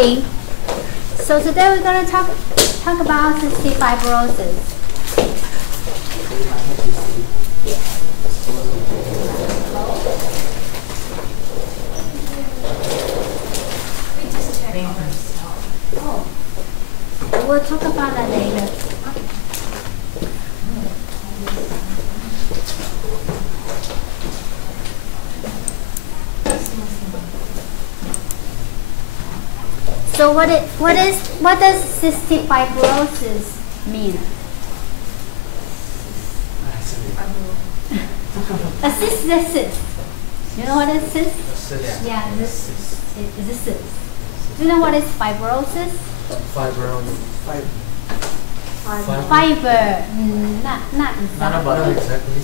See? So today we're going to talk about cystic fibrosis. Oh, we'll talk about that later. So what does cystic fibrosis mean? A cyst is a cyst. You know what is cyst? Yeah, this is a cyst. Do you know what is fibrosis? Fiber. Not Not exactly. exactly.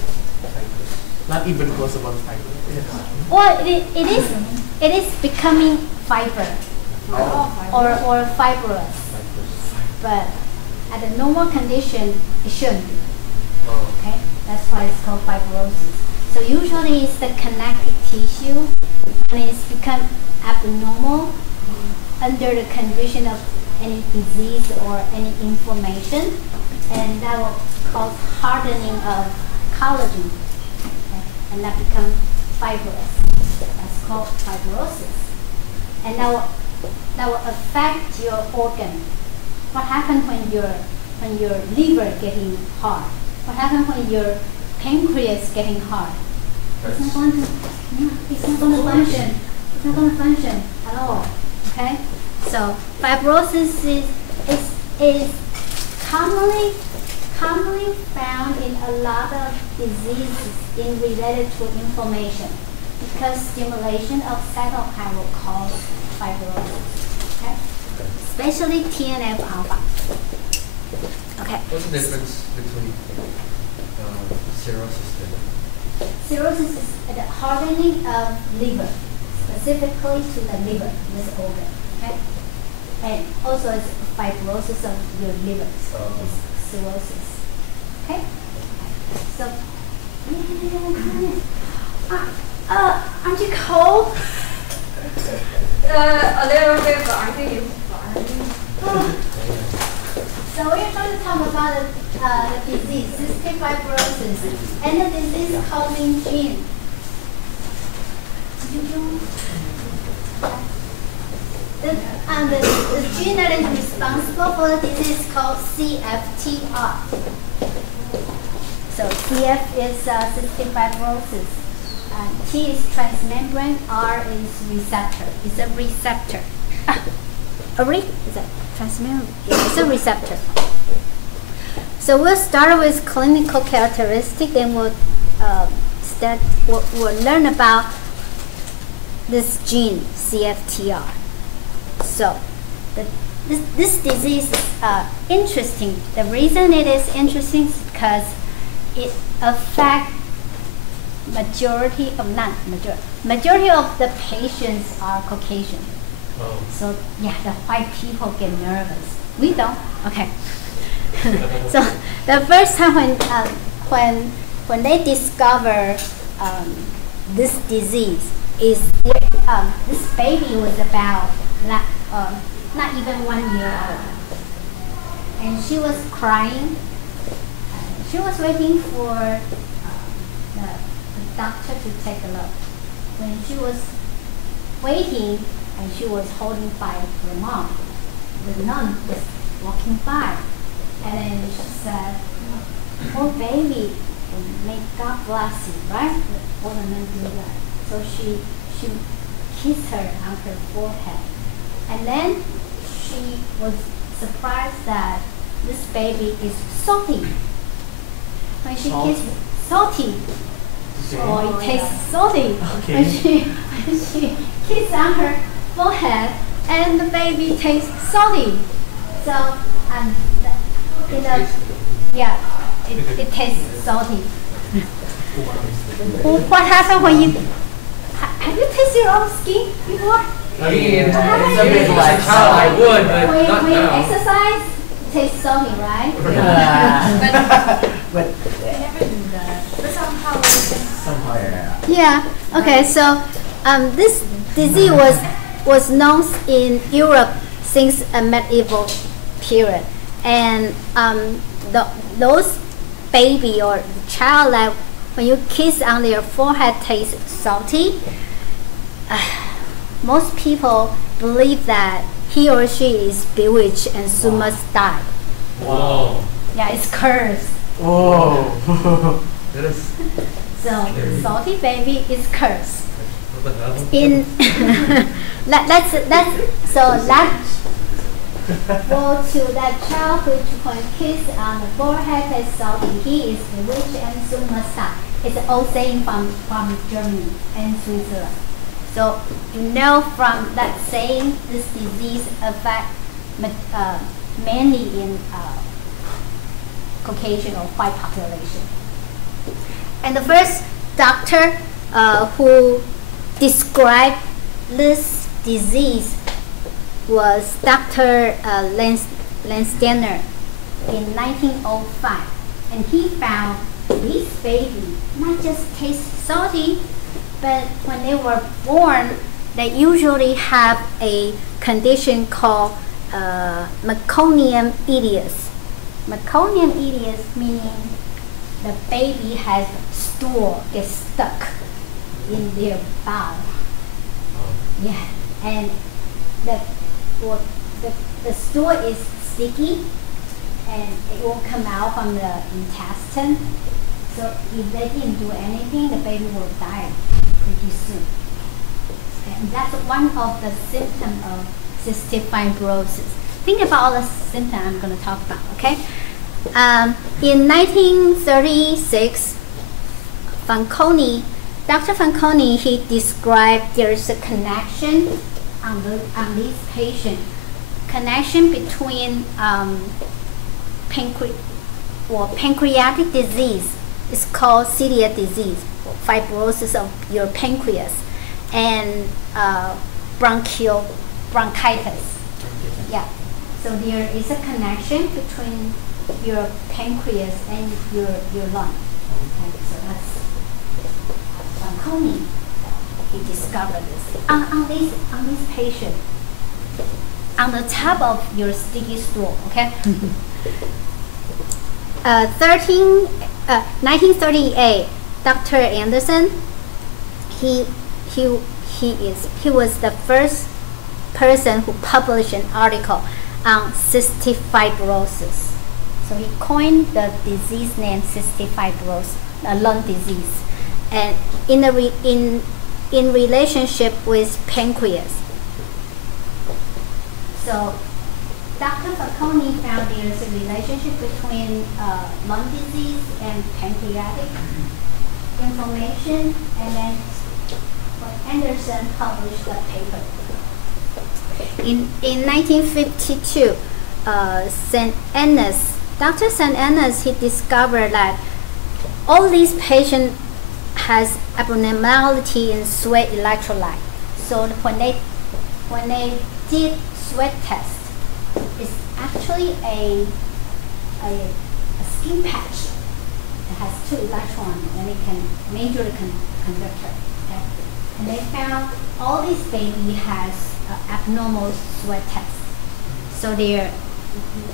Not even close about fiber. Well, it is becoming fiber. Or fibrous, but at a normal condition, it shouldn't be. Okay, that's why it's called fibrosis. So usually it's the connective tissue, and it's become abnormal under the condition of any disease or any inflammation, and that will cause hardening of collagen, okay? And that becomes fibrous. That's called fibrosis, and that will affect your organ. What happens when your liver getting hard? What happens when your pancreas getting hard? It's not going to function. It's not going to function at all. Okay. So fibrosis is commonly found in a lot of diseases related to inflammation, because stimulation of cytokine will cause fibrosis. Okay? Especially TNF alpha. Okay. What's the difference between cirrhosis and? Cirrhosis is the hardening of liver, specifically to the liver, this organ. Okay? And also it's fibrosis of your liver. It's cirrhosis. Okay? So, aren't you cold? A little bit, but I think it's fine. So we're going to talk about the disease, cystic fibrosis, and the disease-causing gene. The gene that is responsible for the disease is called CFTR. So CF is cystic fibrosis. T is transmembrane, R is receptor. It's a receptor. Is that transmembrane? It's a receptor. So we'll start with clinical characteristics, and we'll learn about this gene, CFTR. So this disease is interesting. The reason it is interesting is because it affects majority of the patients are Caucasian. Oh. So yeah, the white people get nervous. We don't. Okay. So the first time when they discover this disease is this baby was about not even 1 year old, and she was crying. She was waiting for the doctor to take a look. When she was waiting, and she was holding by her mom, the nun was walking by, and then she said, "Oh baby, may God bless you," right? All the men do that. So she kissed her on her forehead, and then she was surprised that this baby is salty. When she kissed salty. Oh, it tastes salty. Okay. When she kissed on her forehead, and the baby tastes salty. So, it tastes salty. What happened when you have you tasted your own skin before? I mean, it's a bit like how I would, but not when you now. exercise, it tastes salty, right? But I never do that. But somehow yeah. Yeah. Okay. So, this disease was known in Europe since a medieval period, and those baby or child that when you kiss on their forehead tastes salty, most people believe that he or she is bewitched and soon must die. Wow. Yeah, it's cursed. Whoa. That is So salty baby is cursed. what In let's go to that child which when kiss on the forehead is salty, he is bewitched and soon must die. It's an old saying from Germany and Switzerland. So you know from that saying, this disease affects mainly in Caucasian or white population. And the first doctor who described this disease was Dr. Landsteiner in 1905, and he found these babies not just taste salty, but when they were born, they usually have a condition called meconium ileus. Meconium ileus meaning the baby has stool gets stuck in their bowel. Yeah, and the stool is sticky and it will come out from the intestine. So if they didn't do anything, the baby will die pretty soon. And that's one of the symptoms of cystic fibrosis. Think about all the symptoms I'm going to talk about, okay? In 1936, Dr. Fanconi, he described there's a connection on these patients. Connection between pancreatic disease is called celiac disease, fibrosis of your pancreas, and bronchitis. Yeah. So there is a connection between your pancreas and your lung. Okay, so that's Fanconi. He discovered this on this patient on the top of your sticky stool. Okay. 1938, Dr. Anderson. He was the first person who published an article on cystic fibrosis. So he coined the disease name cystic fibrosis, a lung disease, and in relationship with pancreas. So Dr. Fanconi found there's a relationship between lung disease and pancreatic inflammation, and then Anderson published the paper. In 1952, Dr. St. Annas, he discovered that all these patients has abnormality in sweat electrolyte. So when they did sweat test, it's actually a skin patch that has 2 electrons and it can measure the conductor. Okay? And they found all these babies has abnormal sweat test. So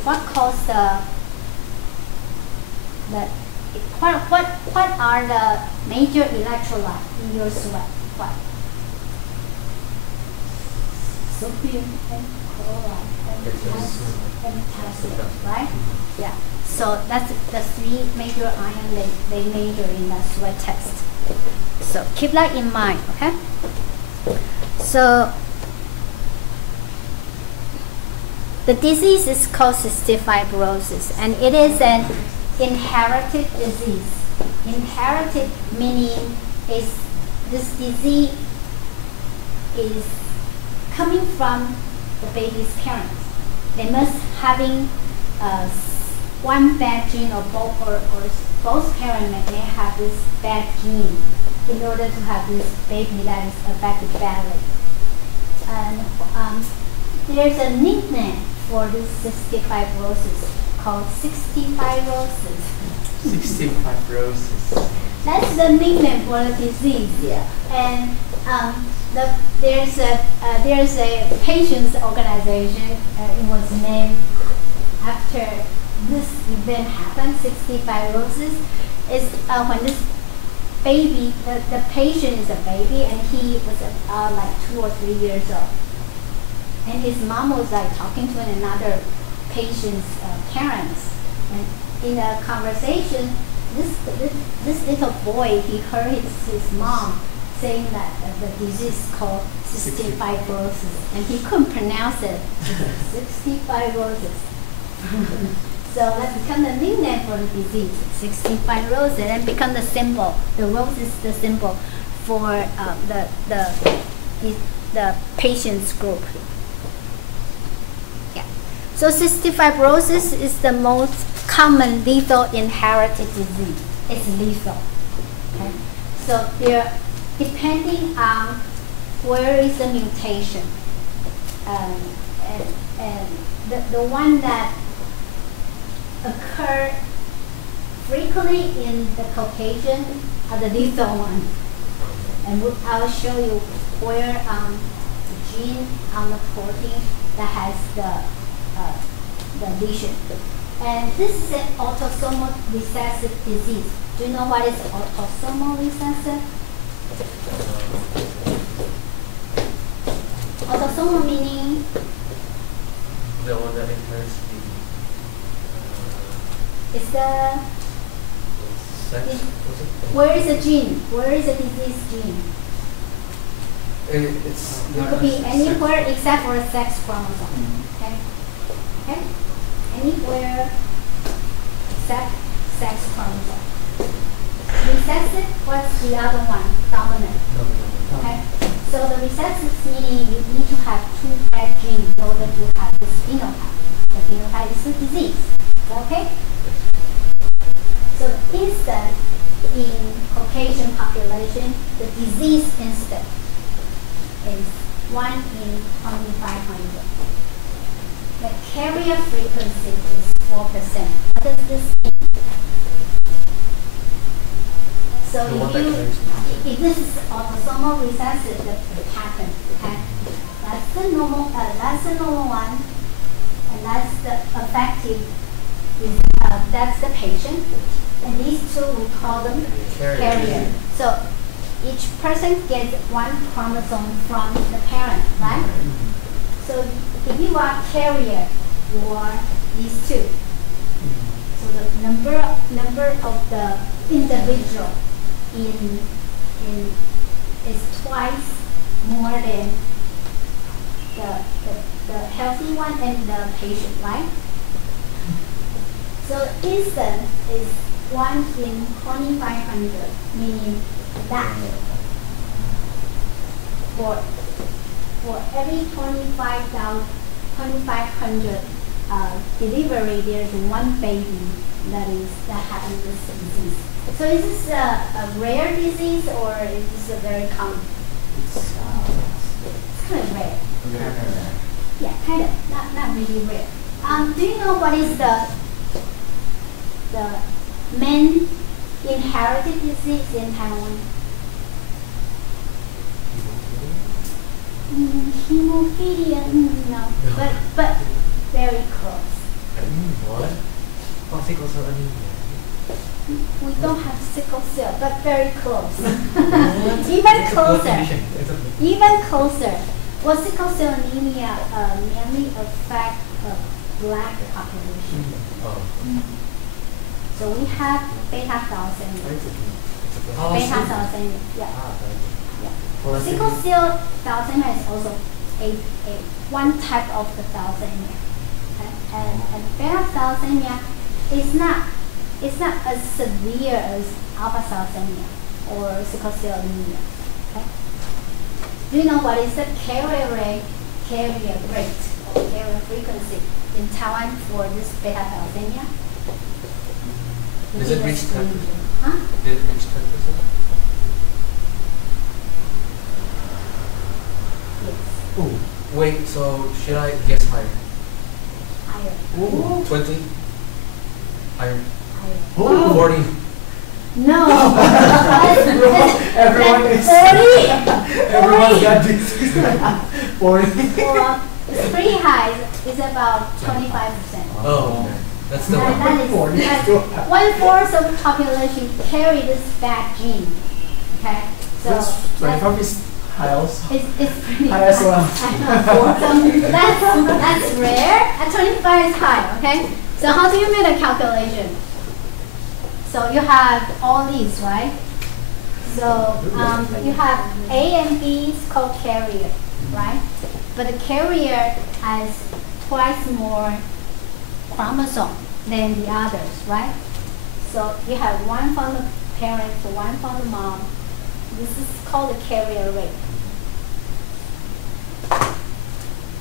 what caused what are the major electrolytes in your sweat? What? Sodium and chloride and potassium, right? Yeah. So that's the 3 major ions they measure in the sweat test. So keep that in mind, okay? So the disease is called cystic fibrosis, and it is an inherited disease. Inherited meaning is this disease is coming from the baby's parents. They must having one bad gene or both parents may have this bad gene in order to have this baby that is affected badly. And there's a nickname for this cystic fibrosis called cystic fibrosis. Cystic fibrosis. That's the nickname for the disease. Yeah. And there's a patients organization. It was named after this event happened. Cystic fibrosis is when this baby, the patient is a baby, and he was like 2 or 3 years old, and his mom was like talking to another patient's parents, and in a conversation, this little boy, he heard his mom saying that the disease called cystic fibrosis, and he couldn't pronounce it. Cystic fibrosis. So that become the nickname for the disease, cystic fibrosis, and become the symbol. The rose is the symbol for the patient's group. Yeah. So cystic fibrosis is the most common lethal inherited disease. It's lethal. Okay. So there, depending on where is the mutation, and the one that occur frequently in the Caucasian are the lethal one. And I'll show you where the gene on the protein that has the lesion. And this is an autosomal recessive disease. Do you know what is autosomal recessive? Autosomal meaning The one that inherits it's the sex. where is the gene? Where is the disease gene? It's It could be anywhere except for a sex chromosome. Okay? Okay? Anywhere except sex chromosome. Recessive, what's the other one? Dominant. Okay? So the recessive meaning you need to have 2 paired genes in order to have this phenotype. The phenotype is the disease. Okay? So the incidence in Caucasian population, the disease incidence is 1 in 2,500. The carrier frequency is 4%. What does this mean? So if this is autosomal recessive, the pattern, okay? That's the normal one, and that's the affected. That's the patient, and these two we call them carrier. So each person gets 1 chromosome from the parent, right? So if you are carrier, you are these 2. So the number of the individual is twice more than the healthy one and the patient, right? So the incidence is 1 in 2,500, meaning that for every 2,500 delivery, there's 1 baby that has this disease. So is this a rare disease, or is this a very common? It's kind of rare. Yeah, kind of. Not really rare. Do you know what is the main inherited disease in Taiwan? Hemophilia, no, but very close. What? Sickle cell anemia. We don't have sickle cell, but very close. Even closer. Even closer. Well, sickle cell anemia mainly affect black population. So we have beta thalassemia. Beta thalassemia, yeah. Sickle cell thalassemia is also one type of the thalassemia. Okay? And beta thalassemia is not as severe as alpha thalassemia or sickle cell anemia. Okay? Do you know what is the carrier rate or carrier frequency in Taiwan for this beta thalassemia? Does it reach 10%? Huh? Did it reach 10%? Yes. Ooh. Wait, so should I guess higher? Higher. Ooh. 20? Higher. Higher. Ooh. 40? No. Everyone is. 40. Everyone's got disease. 40. Well, it's pretty high. It's about 25%. Oh, okay. That's the one. That is, 40 that's still high. 1/4 of the population carry this bad gene. Okay, so That's 25 is high also. it's pretty High as well. That's rare. At 25 is high. Okay, so how do you make a calculation? So you have all these, right? So you have A and B is called carrier, right? But the carrier has twice more chromosome than the others, right? So you have one from the parent, one from the mom. This is called the carrier rate.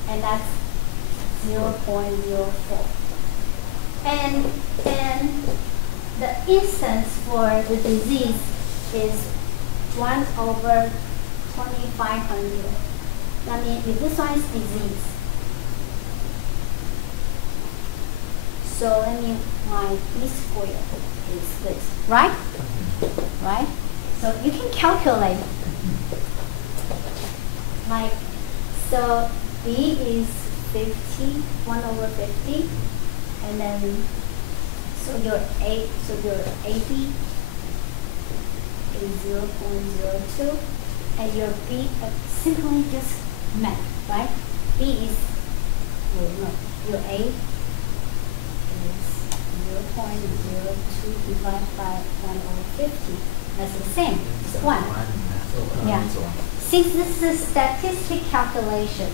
And that's 0.04. And the instance for the disease is 1/2500. I mean, if this one is disease, so I mean my B squared is this, right? Right? So you can calculate. Like, so B is 50, 1/50, and then so your AB is 0.02, and your B simply just math, right? B is your A is 0.02 divided by 1/50. That's the same. It's 1. Yeah. Since this is a statistic calculation,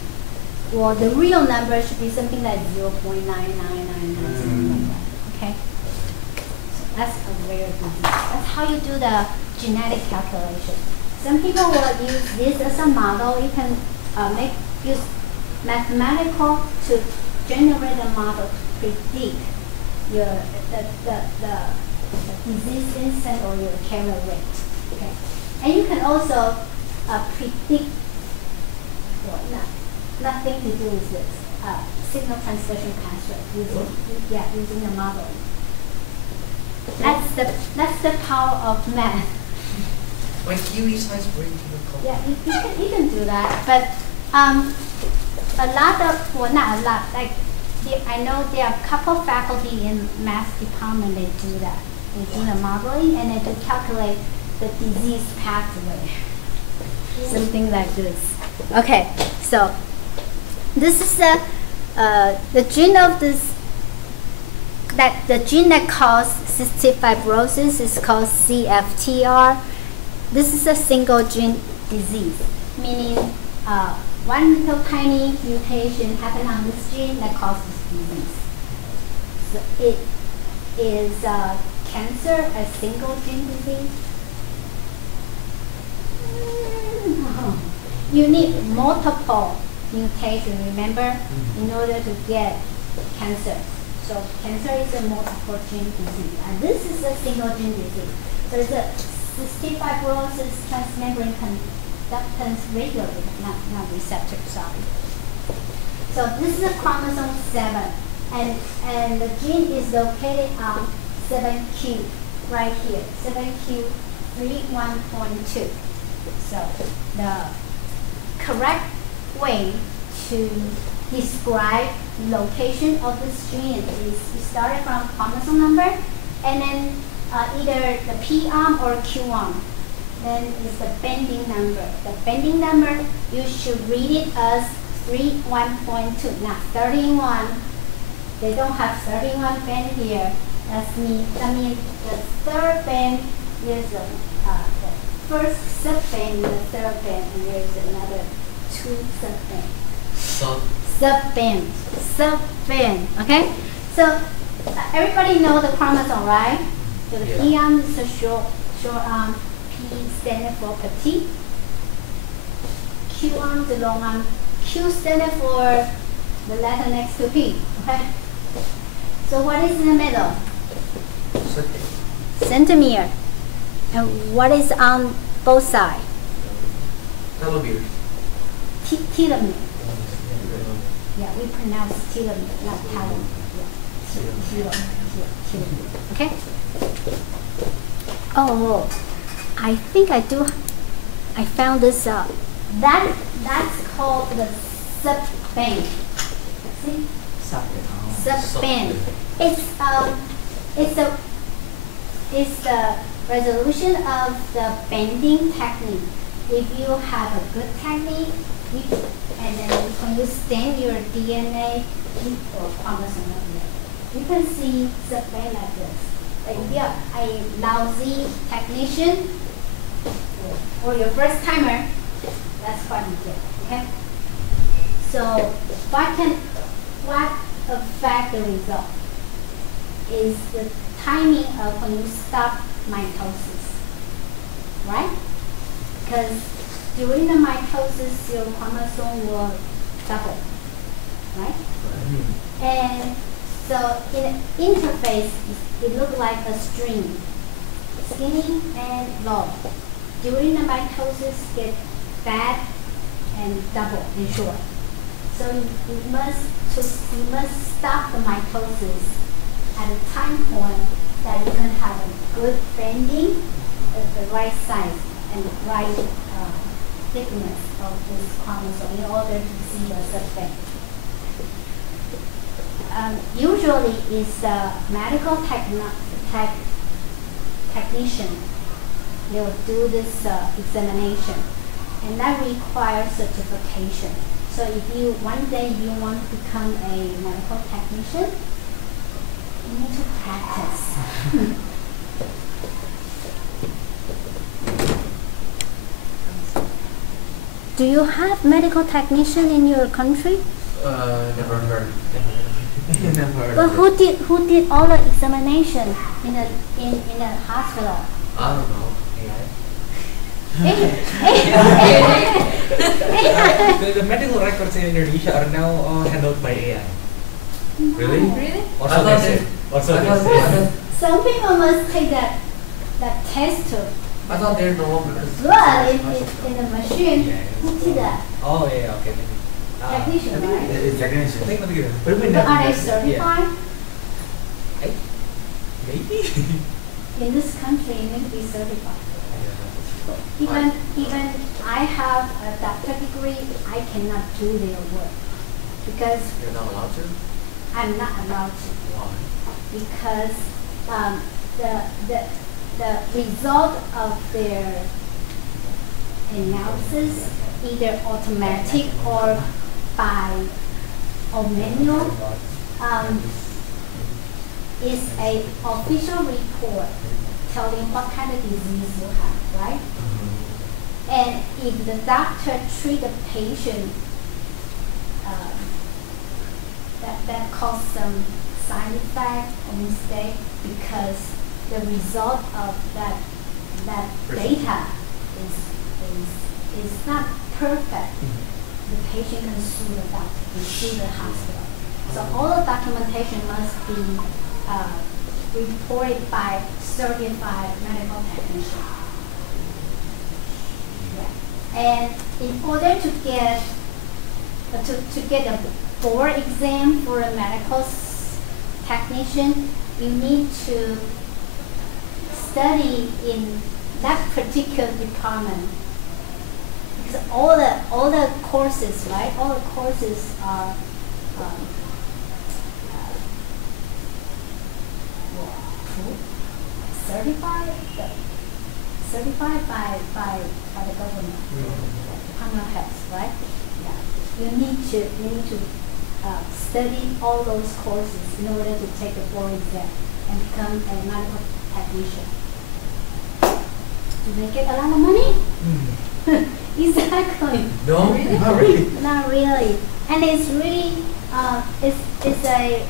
well, the real number should be something like 0.9999, something like that. Okay? So that's a rare disease. That's how you do the genetic calculation. Some people will use this as a model. You can use mathematical to generate a model to predict your the disease incidence or your carrier rate. Okay, and you can also predict. Well, nothing to do with this signal transduction pathway using the model. That's the power of math. Like kiwi size brain tumor called. Yeah, you can do that, but a lot of, well, not a lot, like I know there are a couple faculty in math department, they do that. They do the modeling and they do calculate the disease pathway. Something like this. Okay, so this is the gene of this, the gene that causes cystic fibrosis is called CFTR. This is a single gene disease, meaning one little tiny mutation happens on this gene that causes disease. So it is cancer a single gene disease? No. You need multiple mutations, remember, in order to get cancer. So cancer is a multiple gene disease, and this is a single gene disease. So it's a cystic fibrosis transmembrane conductance regulator, not receptor, sorry. So this is a chromosome 7, and the gene is located on 7q, right here, 7q31.2. So the correct way to describe location of this gene is you start from chromosome number, and then either the P arm or Q arm. Then is the bending number. The bending number, you should read it as 31.2, not 31. They don't have 31 bend here. That means the third bend is the first subband, the third band, and there's another 2 subband. Subband, okay? So everybody know the chromosome, right? So the P arm is a short arm, P standing for petite. Q arm is a long arm. Q standing for the letter next to P, okay? So what is in the middle? Centomere. And what is on both sides? Telomere. Telomere. Yeah, we pronounce telomere, not telomere. Yeah. Telomere. Okay? Oh, I think I do. I found this. That's called the sub-band. See, sub-band. It's the resolution of the bending technique. If you have a good technique, and then when you stamp your DNA or chromosome, you can see sub-band like this. But if you're a lousy technician or your first timer, that's what you get. Okay. So what affect the result is the timing of when you stop mitosis, right? Because during the mitosis, your chromosome will double, right? And so in the interface, it looks like a string, skinny and long. During the mitosis, get fat and double and short. So you must stop the mitosis at a time point that you can have a good bending at the right size and the right thickness of this chromosome in order to see the sub-band. Usually it's the medical technician. They will do this examination, and that requires certification. So if you one day you want to become a medical technician, you need to practice. Do you have medical technician in your country? Never heard. Never heard. But who did all the examination in the hospital? I don't know. The medical records in Indonesia are now handled by AI. Really? Really? Or so they say. Or so they say. Some people must take that test too. I thought they're normal because. But in the machine, who did that? Oh yeah, okay. Technician, right? It's technician. Think of it. But we But are they never. certified? Maybe. In this country, you need to be certified. Even I have a doctor degree, I cannot do their work because You're not allowed to. I'm not allowed to. Why? Because the result of their analysis, either automatic or manual, is a official report telling what kind of disease you have, right? And if the doctor treat the patient, that cause some side effect or mistake because the result of that data is not perfect. The patient can sue the doctor, can sue the hospital. So all the documentation must be reported by certified medical technician. Yeah. And in order to get a board exam for a medical technician, you need to study in that particular department. Because all the courses, right? All the courses are certified by the government, Department of Health, right? Yeah. You need to study all those courses in order to take the board exam and become a medical technician. Do they get a lot of money? Exactly. No, Really? not really. Not really. And it's really it's a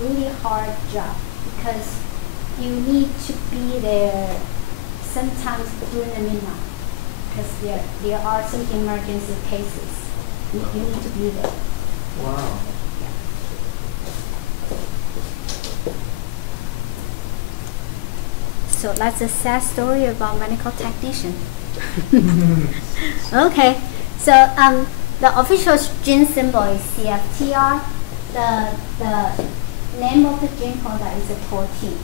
really hard job because you need to be there sometimes during the midnight because there are some emergency cases. You need to be there. Wow. So that's a sad story about medical technician. Okay, so the official gene symbol is CFTR. The name of the gene product is a protein.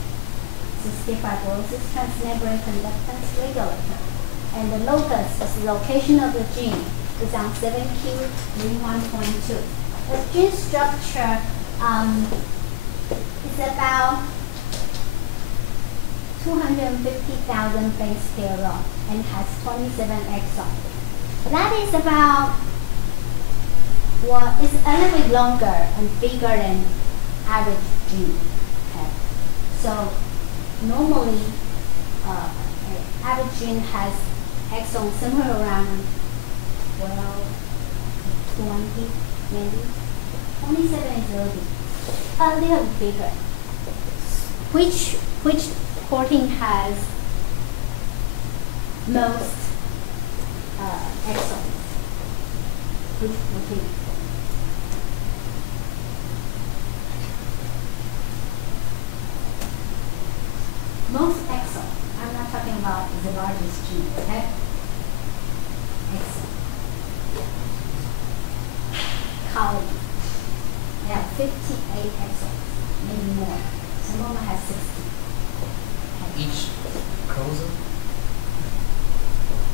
cystic fibrosis transmembrane conductance regulator. And the locus is the location of the gene is on 7q31.2. The gene structure is about 250,000 base pair long and has 27 exons. That is about it's a little bit longer and bigger than average gene. Okay. So normally, average gene has exons somewhere around 12, 20, maybe. 27 is a little bigger. Which protein has most exons? Which protein? Most exons. I'm not talking about the largest gene, okay? Exon. Collagen. They have 58 exons, maybe more. Some of them have 60. Okay. Each chromosome?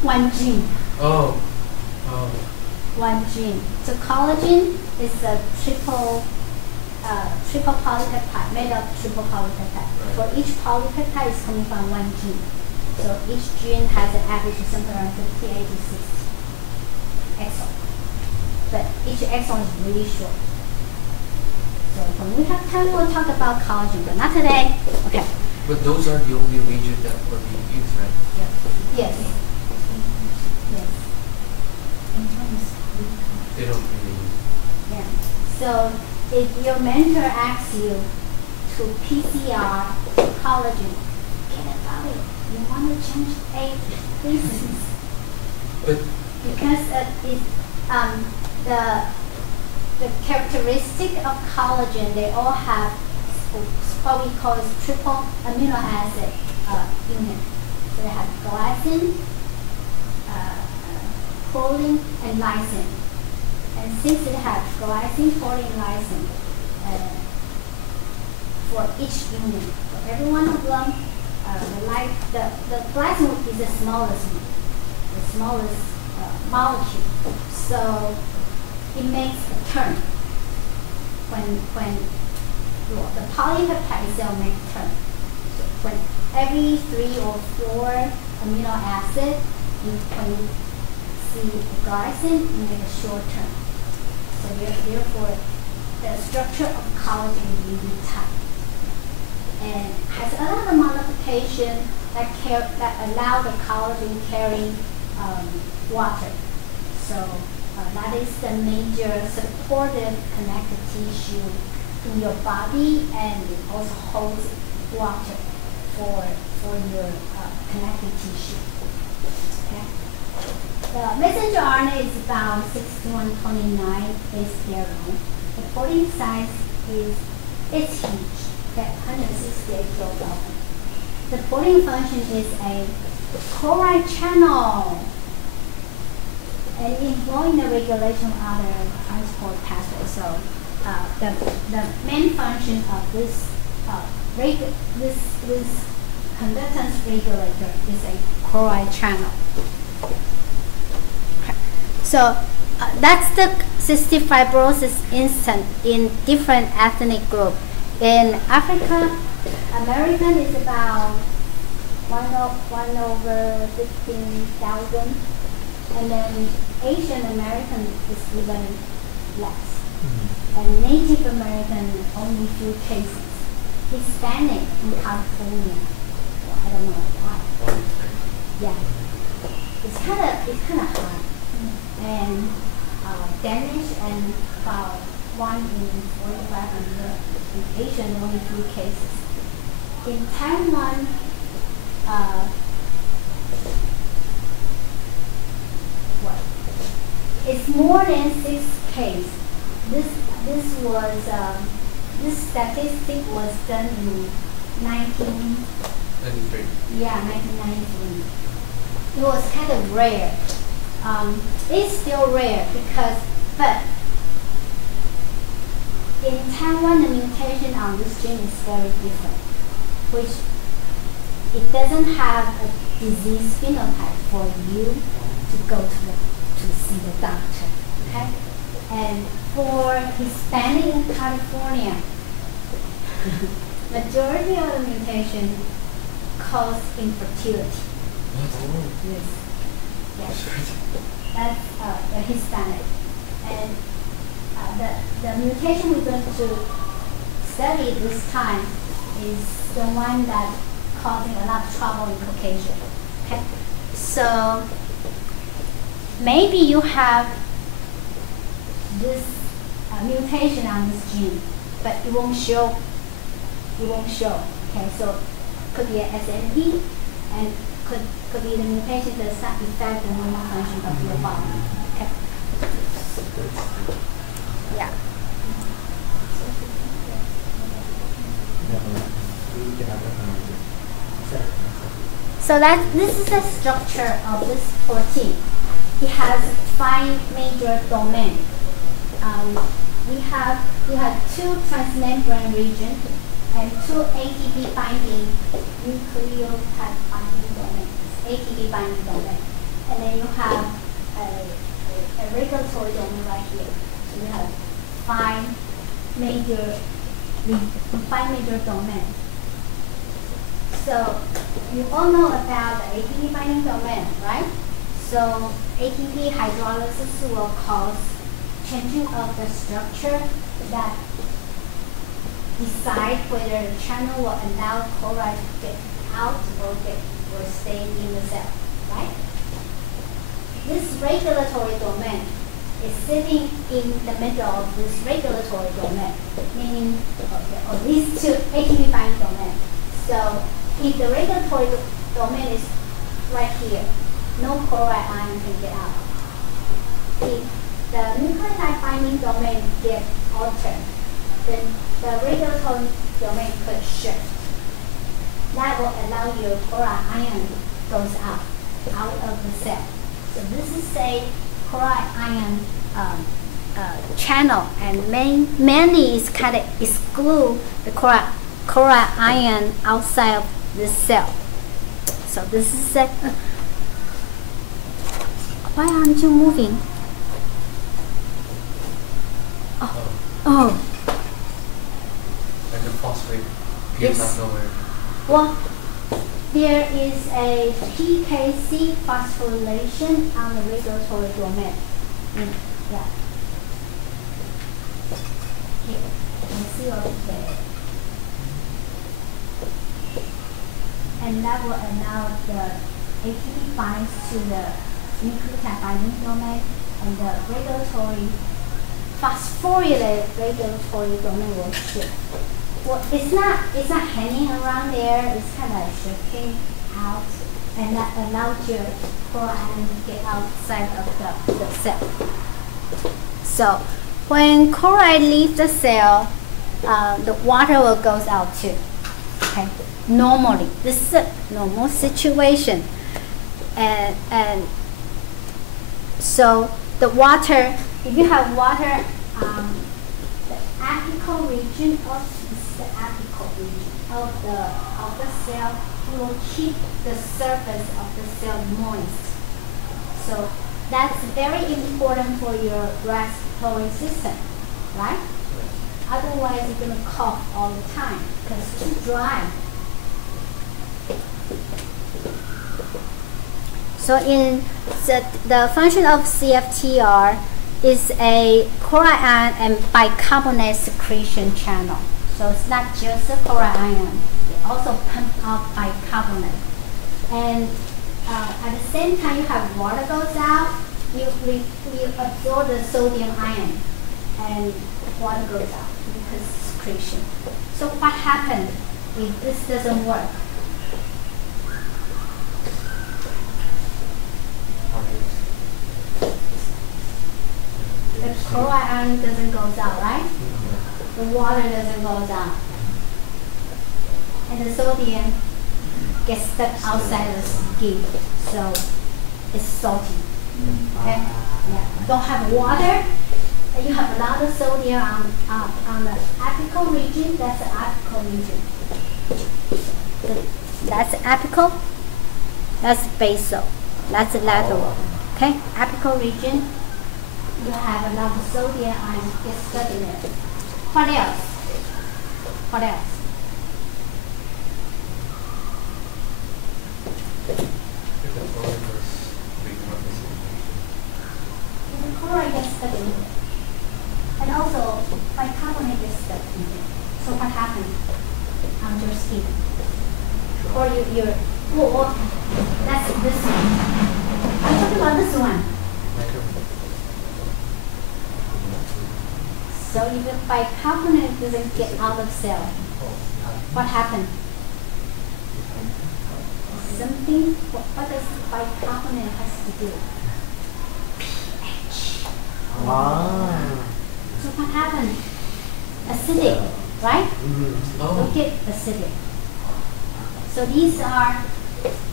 One gene. Oh. One gene. So collagen is a triple polypeptide, made of triple polypeptide. For each polypeptide is coming from one gene. So each gene has an average of somewhere around 58 to 60 exons. But each exon is really short. So when we have time, we'll talk about collagen, but not today. Okay. But those are the only regions that were being used, right? Yes. Yes. They don't really use. Yeah. So if your mentor asks you to PCR collagen, get about it. You want to change 8 reasons. But Because the characteristic of collagen, they all have what we call triple amino acid unit. So they have glycine, proline, and lysine. And since they have glycine, proline, lysine for each unit, for every one of them, the glycine is the smallest molecule. So it makes a turn when the polypeptide cell makes a turn. So when every 3 or 4 amino acid, when you see the glycine, you make a short turn. So therefore, the structure of collagen is really tight and has a lot of modification that allow the collagen carry water. So that is the major supportive connective tissue in your body, and it also holds water for your connective tissue. Okay. The messenger RNA is about 6129 base pair long. The protein size is huge, okay, 168 kilodalton. The protein function is a chloride channel and involving the regulation of other transport pathways. So the main function of this conductance regulator is a chloride channel. Okay. So that's the cystic fibrosis instance in different ethnic groups. In Africa, American is about 1/15,000, and then Asian American is even less. And Native American, only few cases. Hispanic in California, well, I don't know why. Yeah, it's kind of high. And Danish and about 1 in 4,500. In Asian, only few cases. In Taiwan, it's more than 6 cases. This statistic was done in 1993. It was kind of rare. It's still rare but in Taiwan, the mutation on this gene is very different, which it doesn't have a disease phenotype for you to go to see the doctor. Okay? And for Hispanic in California, majority of the mutation cause infertility. Yes. Yes. That's the Hispanic. And the mutation we're going to study this time is the one that's causing a lot of trouble in Caucasian. Okay? So maybe you have this mutation on this gene, but it won't show. It won't show. Okay, so could be a SNP, and could be the mutation that does not affect the normal function of your body. Okay. Yeah. So this is the structure of this protein. It has 5 major domains. We have two transmembrane regions and 2 ATP binding nucleotide binding domains. ATP binding domain, and then you have a regulatory domain right here. So you have 5 major domains. So you all know about the ATP binding domain, right? So ATP hydrolysis will cause changing of the structure that decide whether the channel will allow chloride to get out or stay in the cell, right? This regulatory domain is sitting in the middle of this regulatory domain, meaning or these 2 ATP binding domains. So if the regulatory domain is right here, no chloride ion can get out. If the nucleotide binding domain get altered, then the regulatory domain could shift. That will allow your chloride ion goes out of the cell. So this is a chloride ion channel, and mainly is kind of exclude the chloride ion outside of this cell. So this is a. Why aren't you moving? Oh. And the phosphate Yes. appears out of nowhere. Well, there is a PKC phosphorylation on the regulatory domain. Yeah. Here, you can see over there. And that will allow the ATP binds to the nucleotide binding domain, and the regulatory phosphorylated regulatory domain will shift. Well, it's not hanging around there. It's kind of shifting out, and that allows your chloride to get outside of the cell. So when chloride leaves the cell, the water will goes out too. Okay, normally this is a normal situation, and so the water, if you have water, the apical region of the cell will keep the surface of the cell moist. So that's very important for your respiratory system, right? Otherwise, you're going to cough all the time because it's too dry. So in the function of CFTR is a chloride ion and bicarbonate secretion channel. So it's not just a chloride ion, it also pumps out bicarbonate. And at the same time you have water goes out, you absorb the sodium ion and water goes out because secretion. So what happens if this doesn't work? The chloride ion doesn't go out, right? The water doesn't go down. And the sodium gets stuck outside the skin. So it's salty. Okay? Yeah. Don't have water, and you have a lot of sodium on the apical region. That's the apical region. So that's the apical, that's basal, that's lateral. Okay, apical region, you have a lot of sodium ion gets stuck in there. What else? What else? The chloride gets stuck in there. And also, bicarbonate gets stuck in there. So what happens on your skin? Or or that's this one. I'm talking about this one. So if the bicarbonate doesn't get out of cell, what happens? Something, what does bicarbonate has to do? pH. Ah. So what happens? Acidic, right? Look at acidic. So these are,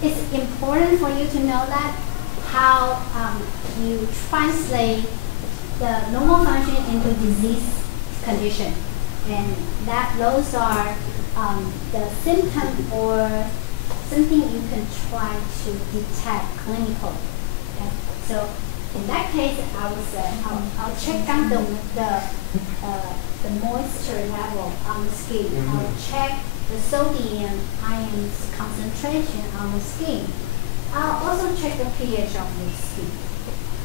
it's important for you to know that how you translate the normal function into disease condition. And that those are the symptom or something you can try to detect clinically. Okay? So in that case, I would say I'll check out the moisture level on the skin. I'll check the sodium ions concentration on the skin. I'll also check the pH of the skin,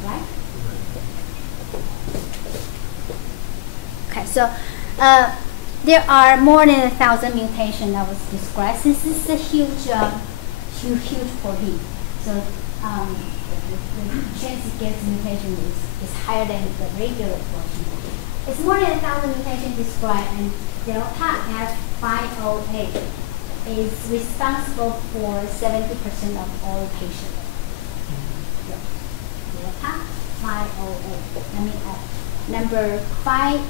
right? Okay, so there are more than 1,000 mutations that was described. This is a huge protein. So the chance it gets mutation is higher than the regular protein. It's more than 1,000 mutations described, and delta F508 is responsible for 70% of all patients. Delta 508. I mean, number 5,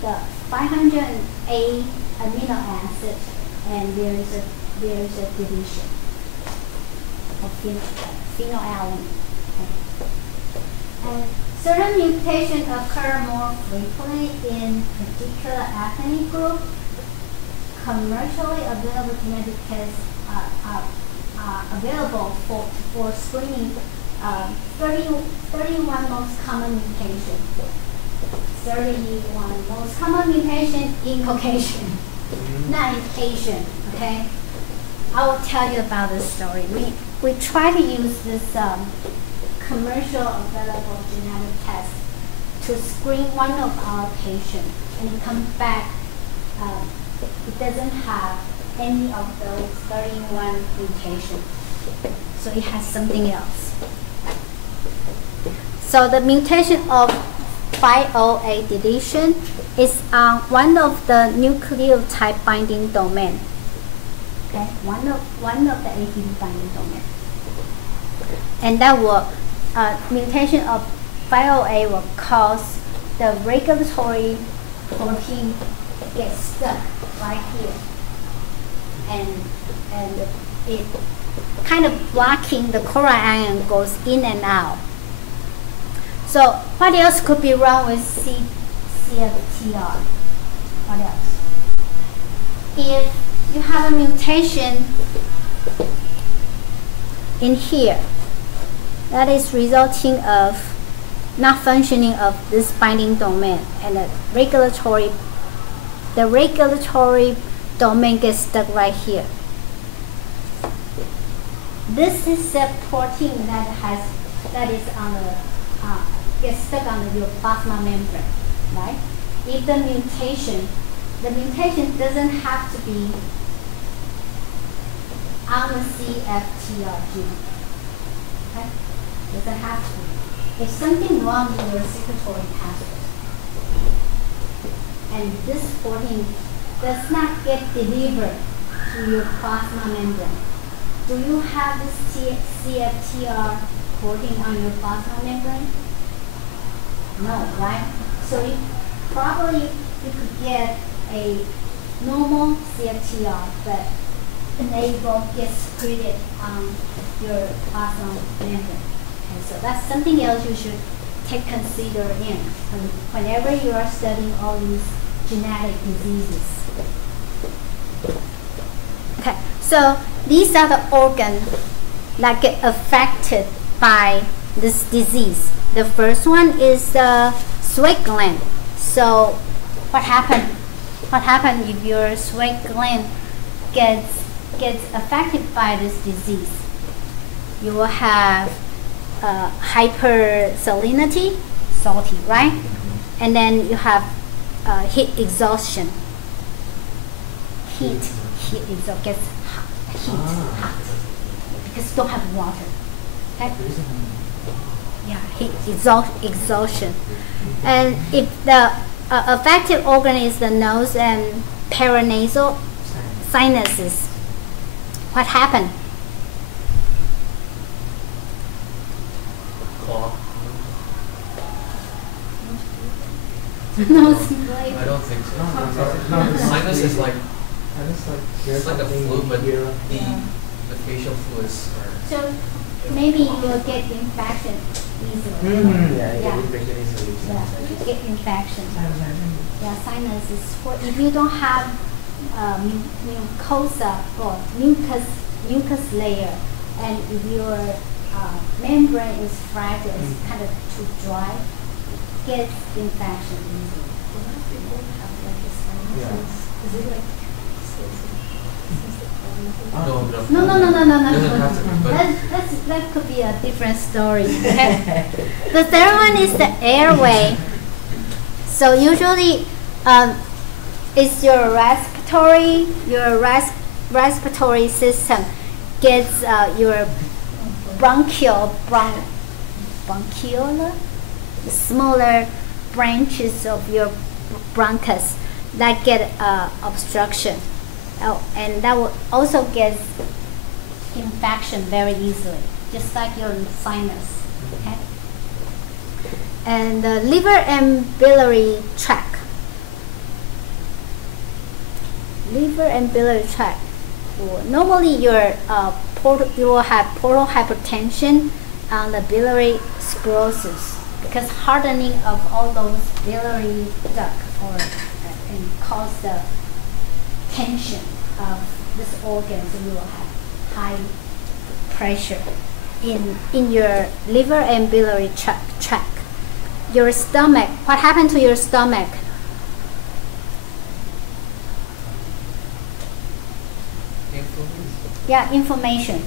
the 508 amino acid, and there is a deletion of phenylalanine. Okay. And certain mutations occur more frequently in particular ethnic group. Commercially available genetic tests are available for screening 31 most common mutations. 31 most common mutation in Caucasian, not in Asian. Okay, I will tell you about this story. We try to use this commercial available genetic test to screen one of our patients, and it comes back. It doesn't have any of those 31 mutations, so it has something else. So the mutation of 508 deletion is on one of the nucleotide binding domain. Okay, one of the ATP binding domain, and that will mutation of 508 will cause the regulatory protein get stuck right here, and it kind of blocking the chloride ion goes in and out. So what else could be wrong with CFTR? What else? If you have a mutation in here, that is resulting of not functioning of this binding domain, and the regulatory domain gets stuck right here. This is a protein that is on the gets stuck on your plasma membrane, right? If the mutation doesn't have to be on the CFTR gene, okay? Doesn't have to be. If something wrong with your secretory pathway, and this protein does not get delivered to your plasma membrane, do you have this CFTR protein on your plasma membrane? No, right? So you could get a normal CFTR, but enable gets secreted on your plasma membrane. Okay, so that's something else you should consider in whenever you are studying all these genetic diseases. Okay, So these are the organs that get affected by this disease. The first one is the sweat gland. So what happened? What happened if your sweat gland gets affected by this disease? You will have hypersalinity, salty, right? And then you have heat exhaustion. Heat exhaust gets hot because you don't have water. Okay? Yeah, heat exhaustion. And if the affected organ is the nose and paranasal sinuses, what happened? Nose bleed. I don't think so. No. Sinus is like It's like a flu, but the facial fluids are. So maybe you will get infection easily. Yeah, infection easily. Yeah, you get infection. Yeah, sinuses. If you don't have mucosa or mucus layer, and if your membrane is fragile, it's kind of too dry, gets infection easily. Is it like No. No. Have to be, but That could be a different story. Okay? The third one is the airway. So usually, it's your respiratory system gets your bronchiolar, smaller branches of your bronchus that get obstruction. And that will also get infection very easily, just like your sinus. Okay? And the liver and biliary tract. Liver and biliary tract. Normally, you will have portal hypertension and the biliary cirrhosis because hardening of all those biliary duct and cause the tension of this organ, so you will have high pressure in your liver and biliary tract. Your stomach, what happened to your stomach? Yeah, inflammation.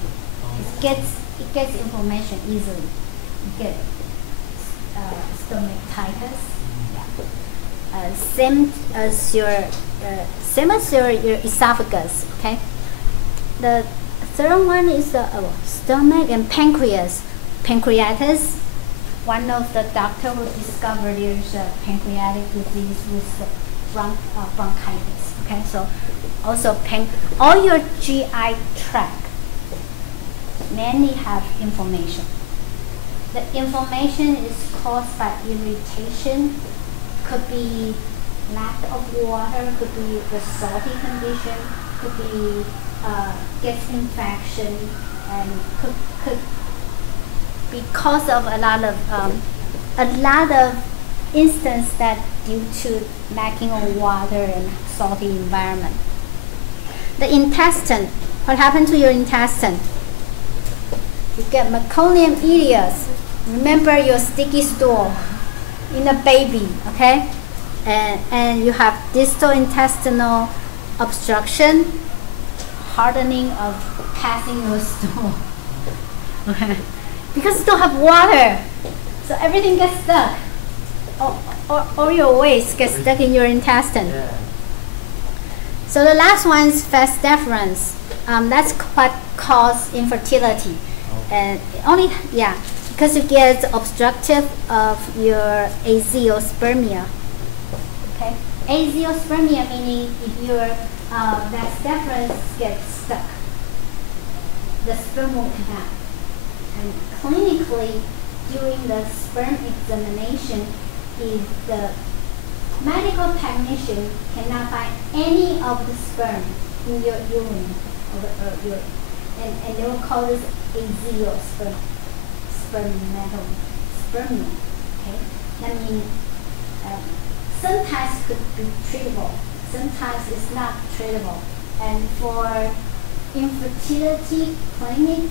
It gets inflammation easily. You get stomatitis. Yeah. Same as your esophagus. Okay. The third one is the stomach and pancreas. Pancreatitis. One of the doctor who discovered there's a pancreatic disease with bronchitis. Okay, so also all your GI tract mainly have inflammation. The inflammation is caused by irritation, could be lack of water, could be the salty condition, could be gets infection, and could because of a lot of instances that due to lacking of water and salty environment. The intestine, what happened to your intestine? You get meconium ileus. Remember your sticky stool in a baby, okay? And you have distal intestinal obstruction, hardening of passing your stool. Okay. Because you don't have water, so everything gets stuck. Or your waste gets stuck in your intestine. Yeah. So the last one is vas deferens. That's what causes infertility, and because you get obstructive of your azoospermia. Okay, azoospermia meaning if your vas deferens gets stuck, the sperm will come out. And clinically, during the sperm examination, if the medical technician cannot find any of the sperm in your urine, and they will call this azoospermia. Okay, that means sometimes could be treatable, sometimes it's not treatable, and for infertility clinic,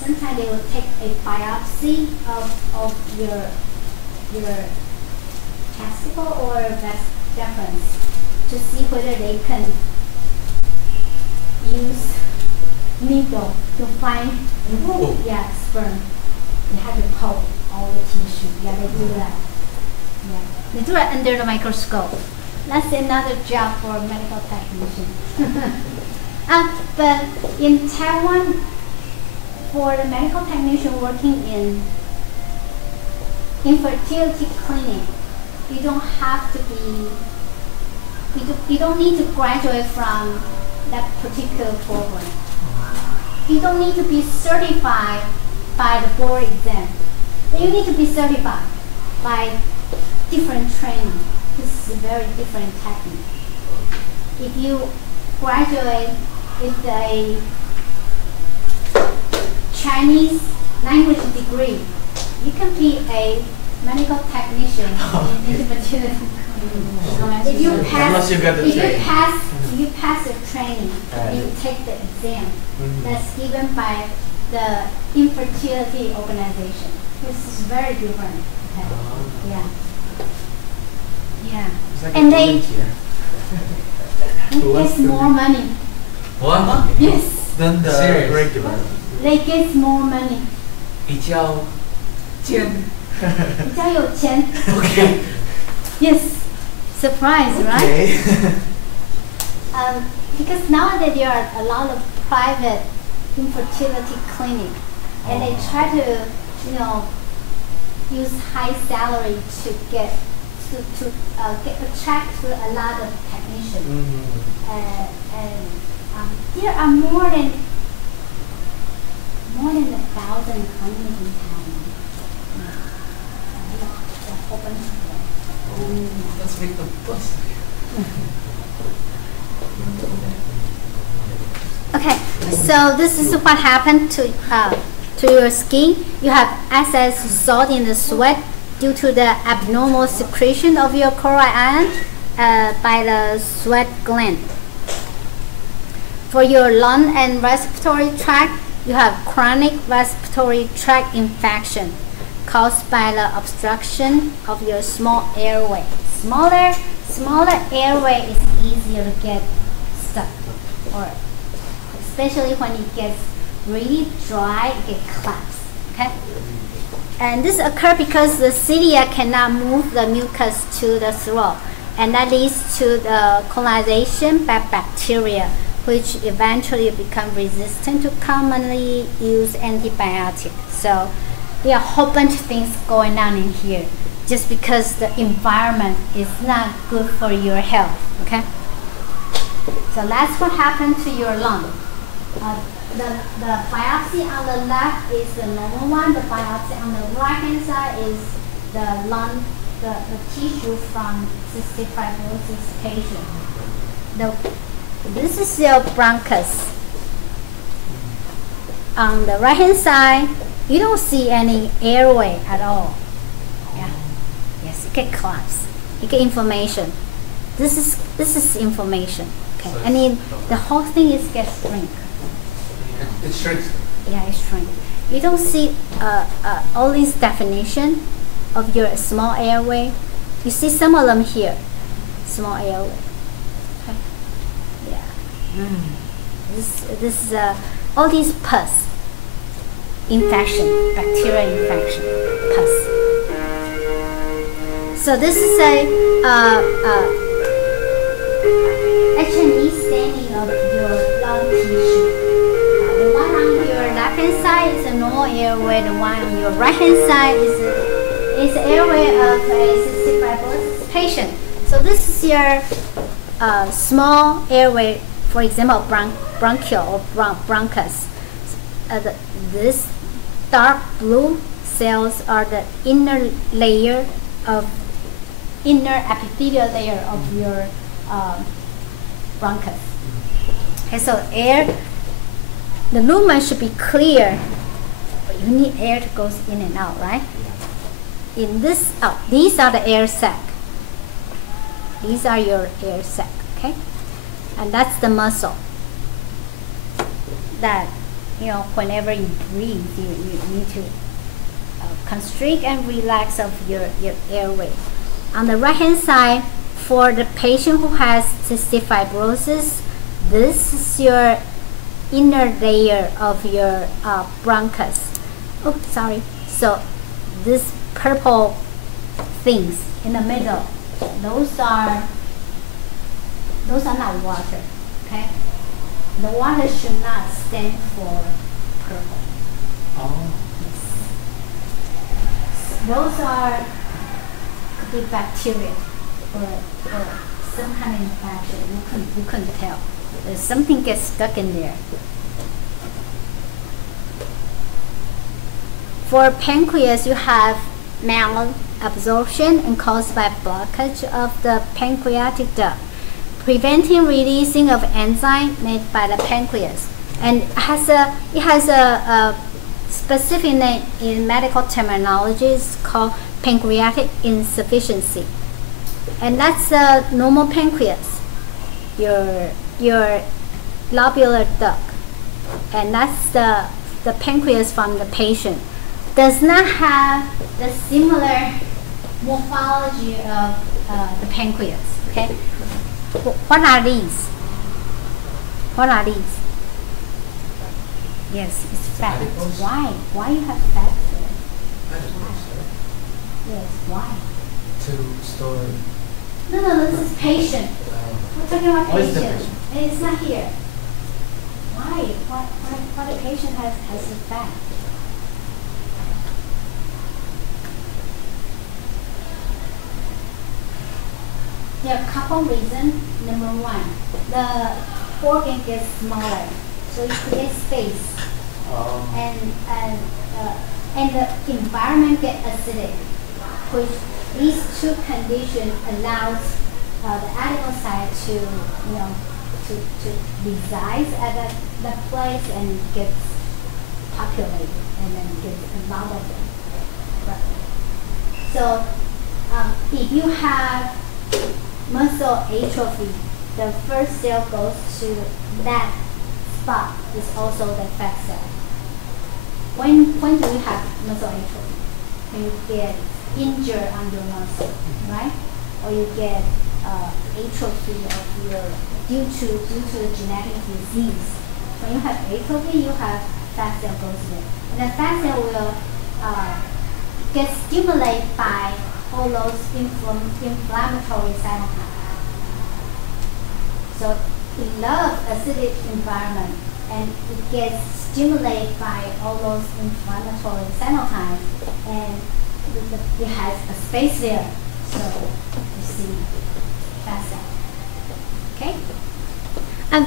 sometimes they will take a biopsy of your testicle or vas deferens to see whether they can use needle to find sperm. You have to poke all the tissue. Yeah, they do that. Yeah, they do it under the microscope. That's another job for a medical technician. But in Taiwan, for the medical technician working in infertility clinic, you don't have to be, you don't need to graduate from that particular program. You don't need to be certified by the board exam. You need to be certified by different training. This is a very different technique. If you graduate with a Chinese language degree, you can be a medical technician in infertility. If you pass, if you pass the training, you take the exam that's given by the infertility organization. This is very different. Okay? Yeah. Yeah. And they get more money. What? Yes. Then the Serious? regular. They get more money. 比较贱。比较有钱. Okay. Yes. Surprise, right? Okay. Because nowadays there are a lot of private infertility clinic, and they try to, use high salary to get attract to a lot of technicians. There are more than 1,000 clinics in Taiwan. A whole bunch of them. Let's make the bus. Okay, so this is what happened to your skin. You have excess salt in the sweat due to the abnormal secretion of your chloride ion by the sweat gland. For your lung and respiratory tract, you have chronic respiratory tract infection caused by the obstruction of your small airway. Smaller airway is easier to get stuck, or especially when it gets really dry, it gets collapsed. Okay, and this occurs because the cilia cannot move the mucus to the throat, and that leads to the colonization by bacteria, which eventually become resistant to commonly used antibiotics. So there are a whole bunch of things going on in here, just because the environment is not good for your health. Okay. So that's what happened to your lung. The biopsy on the left is the normal one. The biopsy on the right hand side is the lung, the tissue from cystic fibrosis patient. This is your bronchus. On the right hand side, you don't see any airway at all. Yeah. Yes, it can collapse. You get inflammation. This is inflammation. Okay. So and the whole thing is get shrink. It shrinks. Yeah, it shrink. You don't see all this definition of your small airway. You see some of them here. Small airway. Okay. Yeah. This is all these pus infection, bacterial infection, pus. So this is a H&E staining of your lung tissue. The one on your left hand side is a normal airway. The one on your right hand side is the airway of a cystic fibrosis patient. So this is your small airway, for example, bronchial or bronchus. This dark blue cells are the inner epithelial layer of your bronchus. Okay, so the lumen should be clear, but you need air to go in and out, right? In this, these are the air sac. These are your air sac, okay? And that's the muscle. that, you know, whenever you breathe, you need to constrict and relax of your airway. On the right hand side, for the patient who has cystic fibrosis, this is your inner layer of your bronchus. Oh, sorry. So this purple things in the middle, those are not water. Okay, the water should not stand for purple. Oh. Those are could be bacteria or some kind of infection. You couldn't tell. Something gets stuck in there. For pancreas, you have malabsorption and caused by blockage of the pancreatic duct, preventing releasing of enzyme made by the pancreas. And it has a specific name in medical terminology. It's called pancreatic insufficiency. And that's a normal pancreas, your lobular duct. And that's the pancreas from the patient. Does not have the similar morphology of the pancreas. Okay, what are these? What are these? Yes, it's fat. Adipose? Why you have fat there? Yes, why? To store. No, this is patient. We're talking about Oh, it's the patient. patient. And it's not here. Why? Why the patient has the fat? There are a couple reasons. Number one, the organ gets smaller, so you create space, and the environment gets acidic, which these two conditions allows the adipocyte to reside at that place and gets populated, and then gets a lot of them. Right. So if you have muscle atrophy, the first cell goes to that spot, is also the fat cell. When do you have muscle atrophy? When you get injured on your muscle, right? Or you get atrophy of your due to the genetic disease. When you have atrophy, you have fat cell goes there, and the fat cell will get stimulated by all those inflammatory cytokines. So it loves acidic environment, and it gets stimulated by all those inflammatory cytokines, and it has a space there. So you see fat cell. Okay? And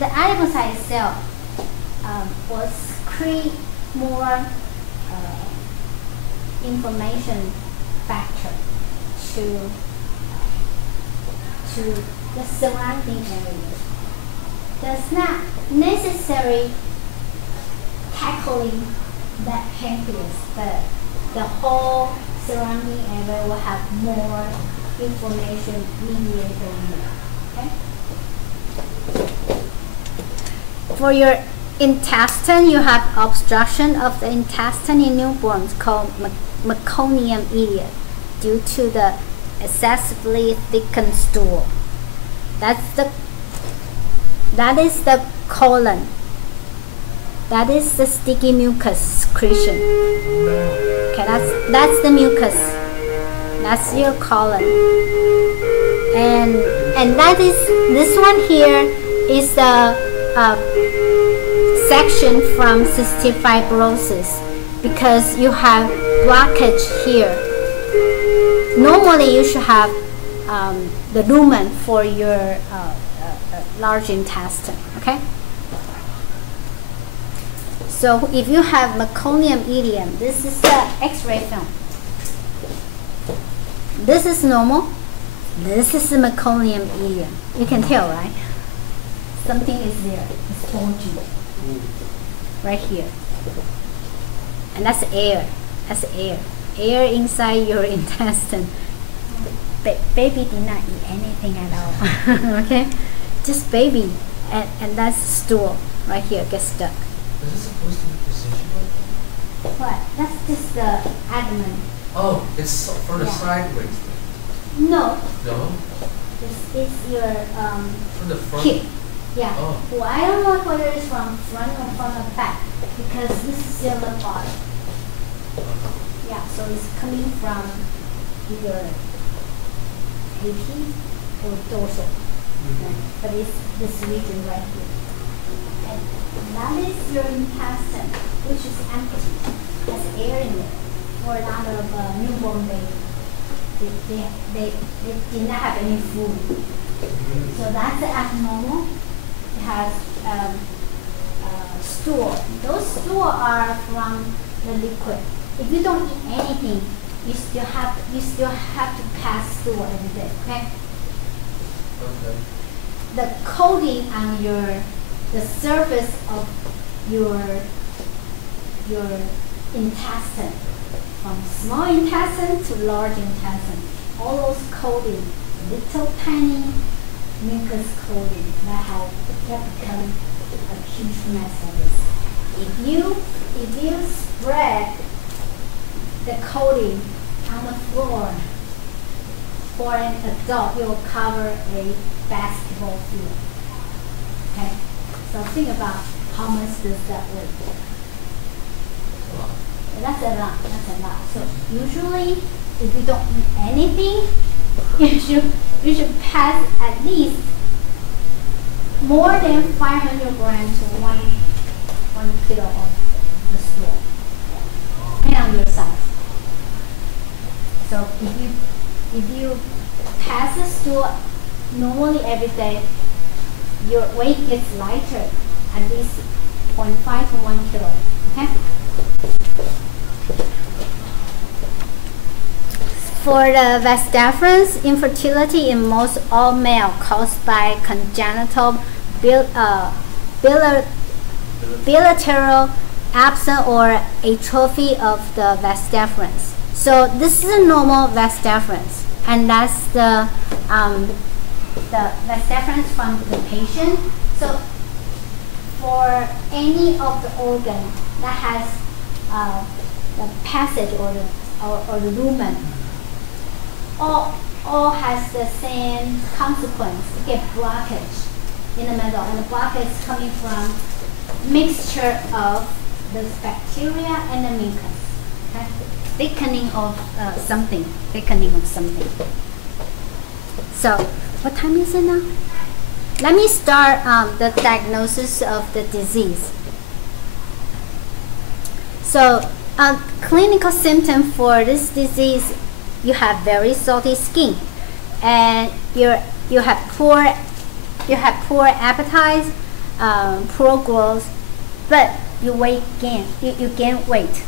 the adipocyte cell was create more inflammation factor to the surrounding area. Does not necessarily tackling that pancreas, but the whole surrounding area will have more inflammation mediated in there. Okay? For your intestine, you have obstruction of the intestine in newborns called meconium ileus due to the excessively thickened stool. That is the colon. That is the sticky mucus secretion. Okay, that's the mucus. That's your colon. And that is, this one here is a section from cystic fibrosis, because you have blockage here. Normally you should have the lumen for your large intestine. Okay. So if you have meconium ileum, this is the X-ray film. This is normal. This is the meconium ileum. You can tell, right? Something is there. It's bulging. Right here. And that's air. That's air. Air inside your intestine. Baby did not eat anything at all. Okay? Just baby. And that's stool. right here gets stuck. Is this supposed to be precision like that? What? That's just the abdomen. Oh, it's for the Yeah. sideways. No, No? this is your For the front? hip. Yeah. Oh. Well, I don't know whether it's from front or from the back because this is your left body. Yeah, so it's coming from either AP or dorsal. Mhm. But it's this region right here. And that is your intestine, which is empty. Has air in it for a lot of newborn baby. They did not have any food. So that's abnormal. It has stool. Those stool are from the liquid. If you don't eat anything, you still have to pass stool every day. Okay. Okay. The coating on the surface of your intestine, from small intestine to large intestine, all those coating, little tiny mucus coating that become a huge mess of this. If you spread the coating on the floor, for an adult, it will cover a basketball field. Okay, so think about how much does that weigh. That's a lot. That's a lot. So usually, if you don't eat anything, you should pass at least more than 500 grams to 1 kilo of the stool, depending on your size. So if you pass the stool normally every day, your weight gets lighter, at least 0.5 to 1 kilo. Okay. For the vas deferens, infertility in most all male caused by congenital bilateral absence or atrophy of the vas deferens. So this is a normal vas deferens, and that's the vas deferens from the patient. So for any of the organ that has the passage or the lumen, all has the same consequence. You get blockage in the middle, and the blockage is coming from mixture of the bacteria and the mucus. Okay? Thickening of something. So, what time is it now? Let me start the diagnosis of the disease. So, clinical symptom for this disease, you have very salty skin, and you have poor appetite, poor growth, but you gain weight.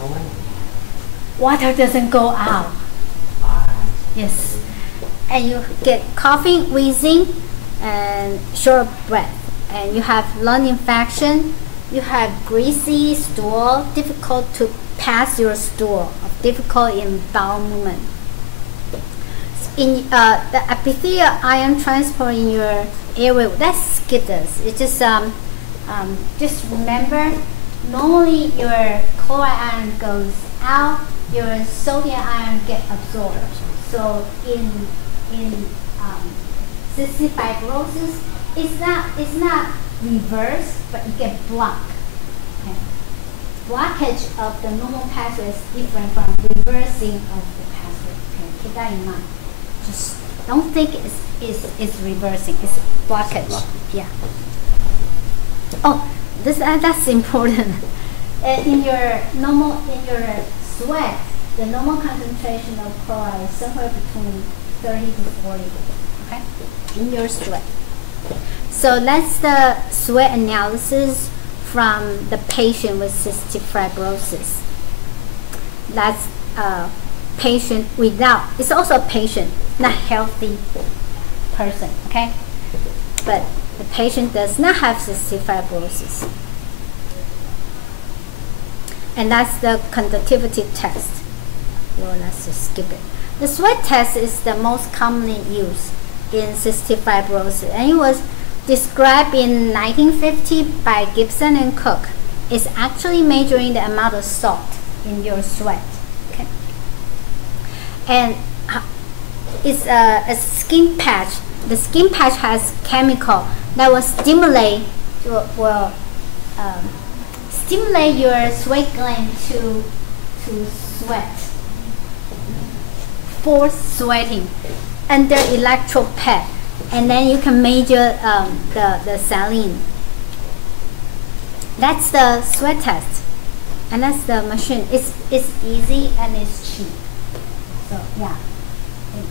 Oh. Water doesn't go out. Yes, and you get coughing, wheezing, and short breath, and you have lung infection. You have greasy stool, difficult to pass your stool, difficult in bowel movement. In the epithelial ion transport in your airway, let's skip this. It's just remember, normally your chloride ion goes out, your sodium ion get absorbed. So in cystic fibrosis, it's not reversed, but it get blocked. Okay. Blockage of the normal pathway is different from reversing of the pathway. Okay, keep that in mind. Just don't think it's reversing. It's blockage. Yeah. Oh, that's important. In your sweat, the normal concentration of chloride is somewhere between 30 to 40. Okay, in your sweat. So that's the sweat analysis from the patient with cystic fibrosis. That's a patient without, it's also a patient, not healthy person, okay? But the patient does not have cystic fibrosis. And that's the conductivity test. Well, let's just skip it. The sweat test is the most commonly used in cystic fibrosis, and it was described in 1950 by Gibson and Cook, is actually measuring the amount of salt in your sweat. Okay, and it's a skin patch. The skin patch has chemical that will stimulate your sweat gland to sweat, force sweating under electrode pad, and then you can measure the saline. That's the sweat test, and that's the machine. It's easy and it's cheap. So yeah, it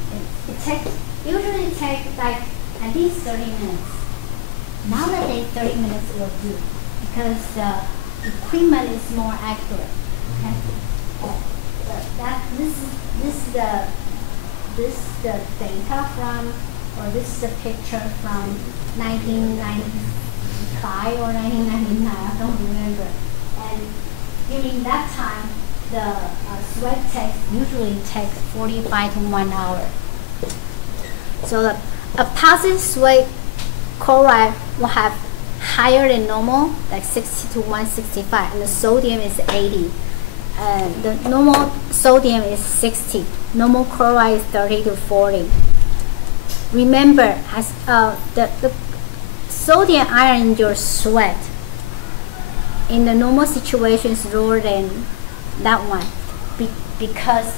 usually takes like at least 30 minutes. Nowadays 30 minutes will do because the equipment is more accurate. Okay, this is the data from, or this is the picture from 1995 or 1999, I don't remember. And during that time, the sweat test usually takes 45 to 1 hour. So a positive sweat chloride will have higher than normal, like 60 to 165, and the sodium is 80. The normal sodium is 60. Normal chloride is 30 to 40. Remember, as the sodium ion in your sweat in the normal situation is lower than that one, because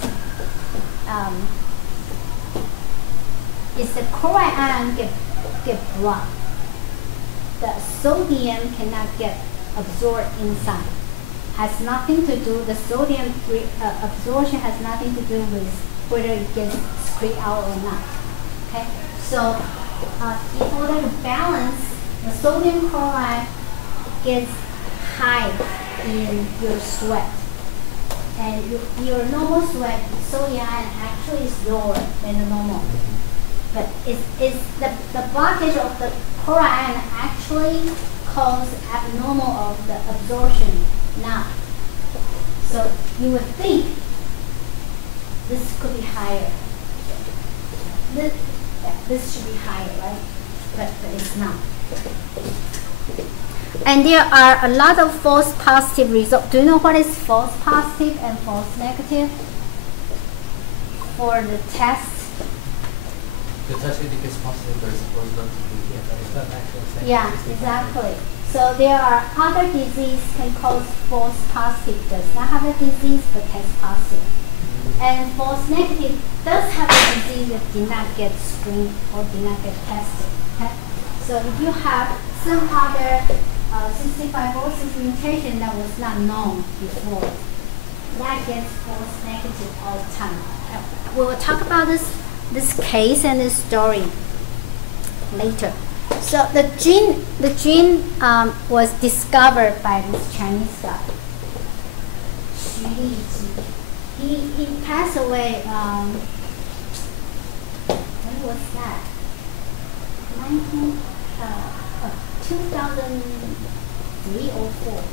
it's the chloride ion get blocked. The sodium cannot get absorbed inside. Has nothing to do, the sodium absorption has nothing to do with whether it gets squeezed out or not. Okay, so in order to balance, the sodium chloride gets high in your sweat, and your normal sweat, sodium ion actually is lower than the normal. But it's the blockage of the chloride ion actually causes abnormal of the absorption now. So you would think this could be higher. This should be higher, right? But it's not. And there are a lot of false positive results. Do you know what is false positive and false negative for the test? The test indicates positive, but it's supposed not to be. Yeah, but it's not actual. Yeah, exactly. So there are other disease can cause false positive, does not have a disease but test positive. And false negative does have a disease that did not get screened or did not get tested. Okay? So if you have some other cystic fibrosis mutation that was not known before, that gets false negative all the time. We will talk about this case and this story later. So the gene was discovered by this Chinese guy, Xu Liji. He passed away. When was that? 2003 or 4.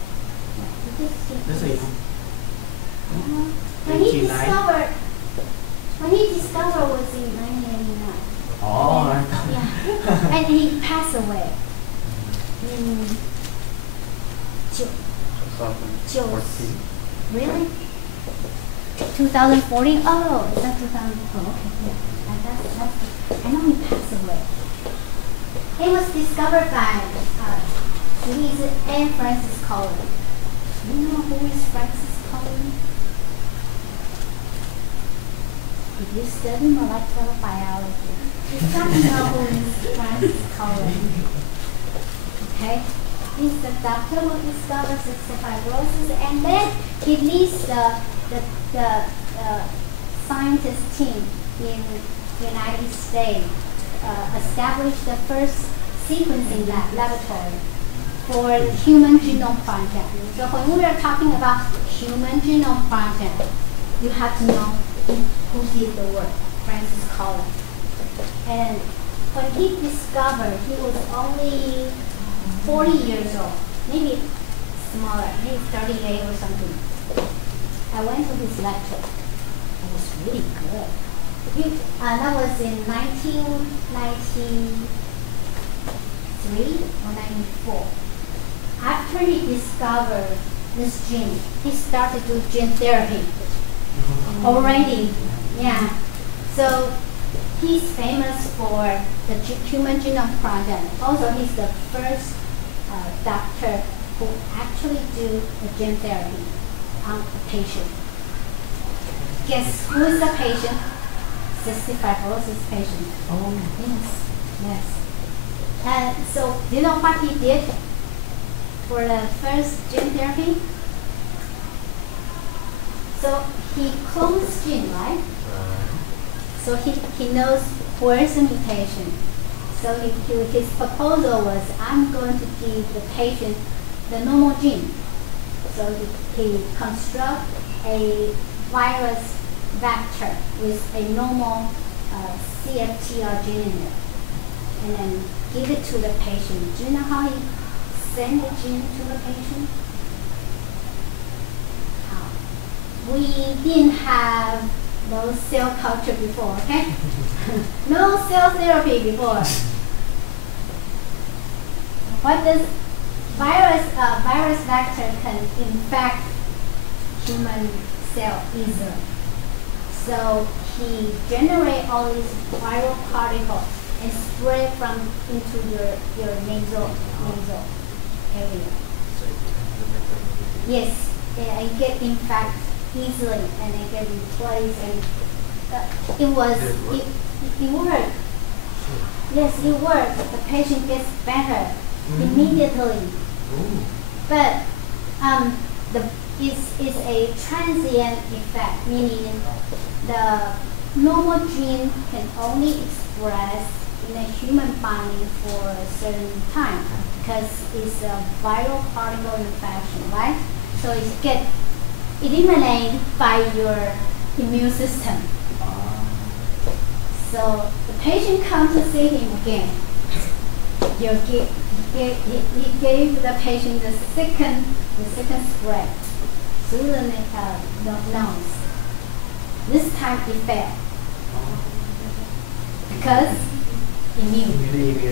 That's easy. When he discovered was in 1989. Oh, yeah. And he passed away in 2014. Really? 2014? Oh, is that 2004? Okay, yeah. That's, I know he passed away. It was discovered by Louise and Francis Collins. Do you know who is Francis Collins? If you study molecular biology, you probably know who is Francis Collins. Okay? He's the doctor who discovered cystic fibrosis, and then he leads the scientist team in the United States, established the first sequencing laboratory for the Human Genome Project. So when we are talking about Human Genome Project, you have to know who did the work, Francis Collins. And when he discovered, he was only 40 years old, maybe smaller, maybe 38 or something. I went to his lecture. It was really good. That was in 1993. 1993 or 94. After he discovered this gene, he started to do gene therapy already. Yeah. So he's famous for the Human Genome Project. Also, he's the first doctor who actually do the gene therapy on a patient. Guess who is the patient? Cystic fibrosis patient. Oh. Yes, yes. And so, do you know what he did for the first gene therapy? So he clones gene, right? So he knows where's the mutation. So his proposal was, I'm going to give the patient the normal gene. So he construct a virus vector with a normal CFTR gene in it, and then give it to the patient. Do you know how he send the gene to the patient? We didn't have no cell culture before, okay? No cell therapy before. What does virus vector can infect human cell easily? So he generate all these viral particles and spread from into your nasal area. Yes, and get infected easily, and they get replaced, and it worked. Yes, it worked. The patient gets better immediately. But it's a transient effect, meaning the normal gene can only express in a human body for a certain time because it's a viral particle infection, right? So it gets eliminated by your immune system. So the patient comes to see him again. He gave the patient the second spread through the nose. This time it failed because immune.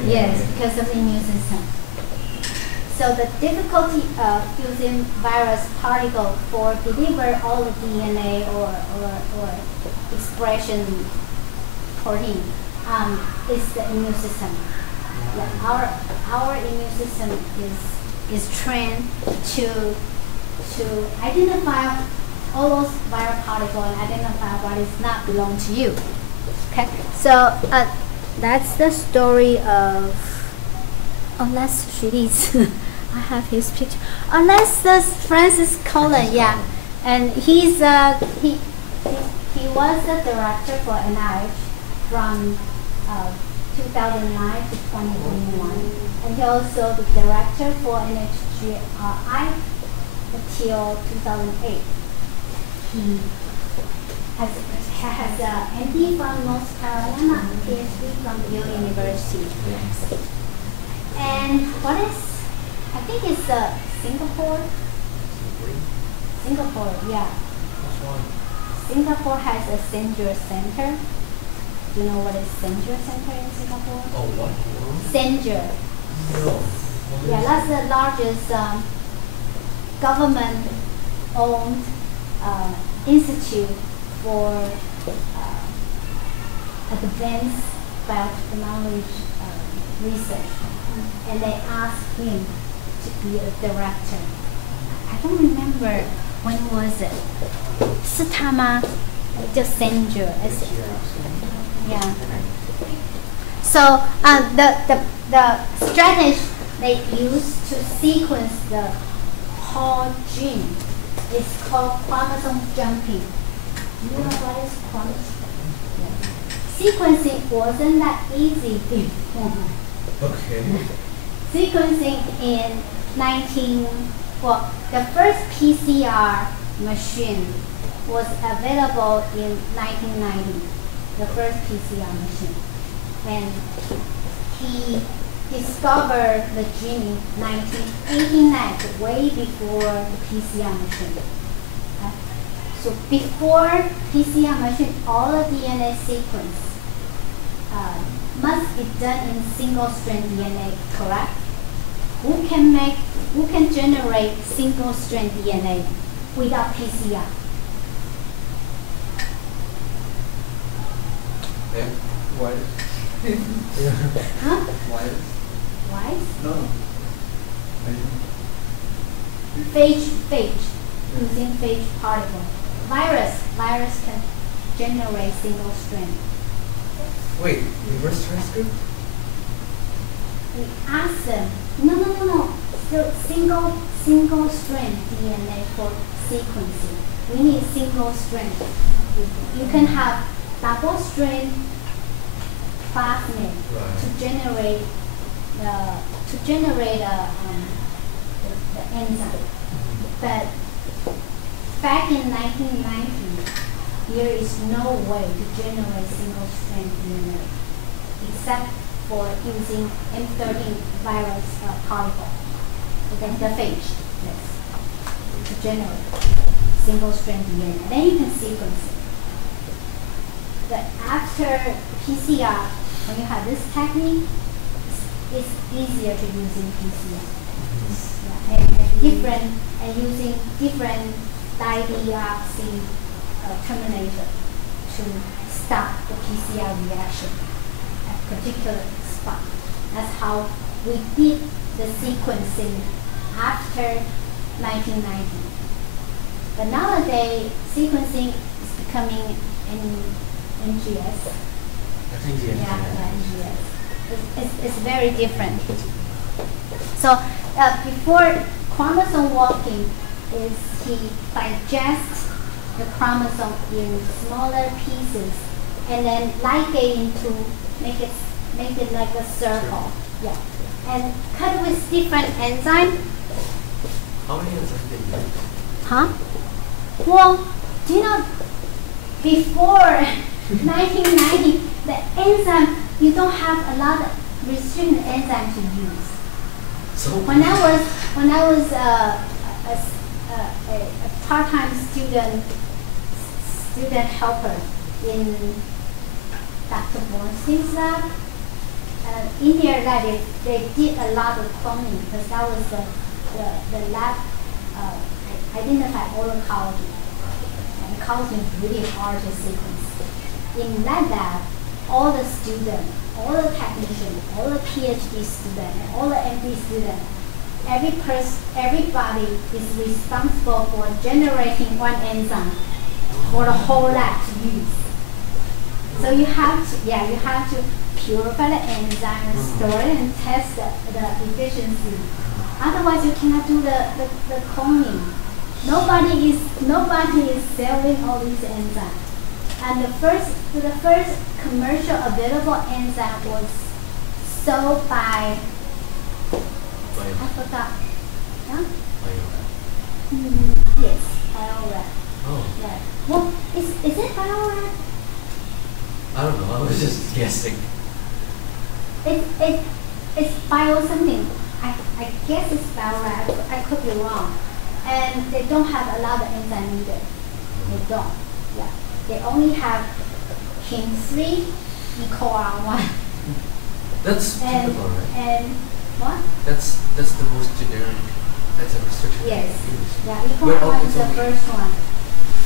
Yes, because of the immune system. So the difficulty of using virus particle for deliver all the DNA or expression protein is the immune system. Yeah, our immune system is trained to identify all those viral particles and identify what is not belong to you. Okay, so that's the story of. Unless she is, I have his picture. Unless that's Francis Collin, yeah, and he's he was the director for NIH from 2009 to 2021, and he also the director for NHGRI until 2008. He has a MD from North Carolina, PhD from Yale University. And what is, I think it's Singapore. Singapore, yeah. Singapore has a Sendra Center. Do you know what is Sendra Center in Singapore? Oh, what? Sendra. Yeah, that's the largest government-owned institute for advanced biotechnology research. And they asked him to be a director. I don't remember when was it. Sutama, just Sendra. Yeah. So the strategy they use to sequence the whole gene is called chromosome jumping. Do you know what is chromosome? Sequencing wasn't that easy before. Okay. Sequencing in the first PCR machine was available in 1990, the first PCR machine. And he discovered the gene in 1989, way before the PCR machine. So before PCR machine, all the DNA sequence must be done in single-strand DNA, correct? Who can generate single-strand DNA without PCR? Why? Huh? Why? Why? No. Phage, using phage particle. Virus can generate single-strand. Wait, reverse transcript? We ask them, no. Still single-strand DNA for sequencing. We need single-strand. You can have double-strand plasmid to generate the enzyme. But back in 1990, there is no way to generate single-strand DNA except for using M13 virus particle, the phage, yes, to generate single-strand DNA. And then you can sequence it. But after PCR, when you have this technique, it's easier to use in PCR. Yeah, and using different dideoxy terminator to stop the PCR reaction at a particular spot. That's how we did the sequencing after 1990. But nowadays, sequencing is becoming NGS. Yeah, NGS. It's very different. So before chromosome walking, is he digests the chromosome in smaller pieces and then ligate to make it like a circle. Yeah. And cut with different enzyme. How many enzymes did you use? Huh? Well, do you know, before 1990, the enzyme, you don't have a lot of restricted enzyme to use. So When I was a part-time student helper in Dr. Bornstein's lab, in their lab they did a lot of cloning because that was the lab identified all the collagen. And collagen is really hard to sequence. In that lab, all the students, all the technicians, all the PhD students, and all the MD students, everybody is responsible for generating one enzyme for the whole lab to use. So you have to purify the enzyme and store it and test the efficiency. Otherwise, you cannot do the cloning. Nobody is selling all these enzymes. And the first commercial available enzyme was sold by, I forgot. Huh? Yes, BioRad. Oh. Yeah. Well, is it BioRad? I don't know. I was just guessing. It's bio something. I guess it's BioRad. I could be wrong. And they don't have a lot of enzyme either. They don't. Yeah. They only have KIM3, EcoR1. That's typical, right? And what? That's the most generic enzyme restriction Yes. used. Yeah, But EcoR1 is the only- first one.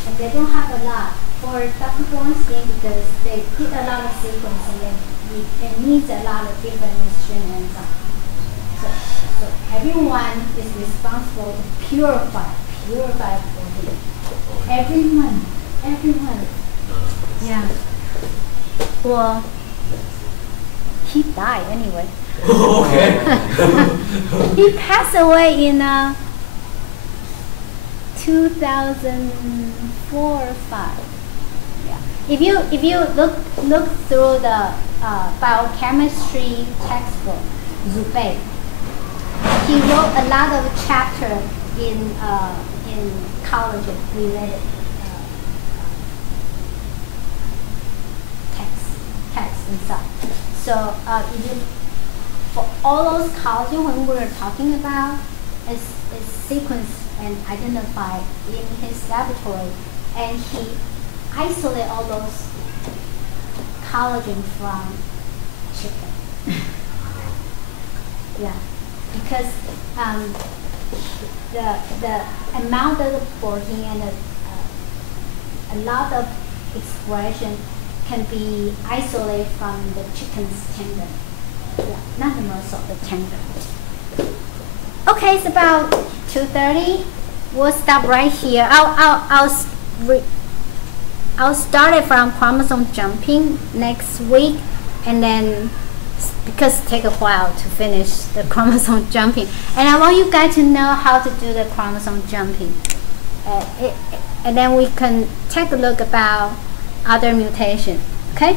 And they don't have a lot. For Dr. Bornstein, because they did a lot of sequencing and it needs a lot of different restriction enzymes. So everyone is responsible to purify for it. Everyone. Yeah. Well, he died anyway. Okay. He passed away in 2004 or 5. Yeah. If you look through the biochemistry textbook, Zubei, he wrote a lot of chapter in collagen related text and stuff. So for all those collagen when we were talking about is sequenced and identified in his laboratory, and he isolated all those collagen from chicken. Yeah, because the amount of the protein and a lot of expression can be isolated from the chicken's tendon. Yeah, not the muscle, the tendon. Okay, it's about 2:30. We'll stop right here. I'll start it from chromosome jumping next week, and then because it takes a while to finish the chromosome jumping, and I want you guys to know how to do the chromosome jumping, and then we can take a look about other mutation. Okay,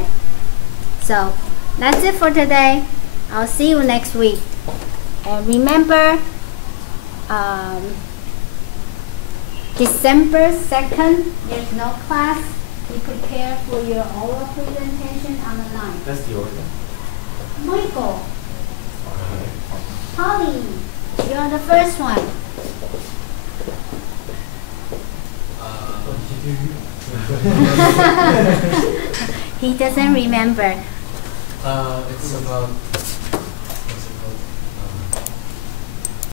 so that's it for today. I'll see you next week, and remember December 2nd there's no class. Be prepared for your oral presentation on the 9th. That's the order. Michael, Holly, you're the first one. He doesn't remember. It's about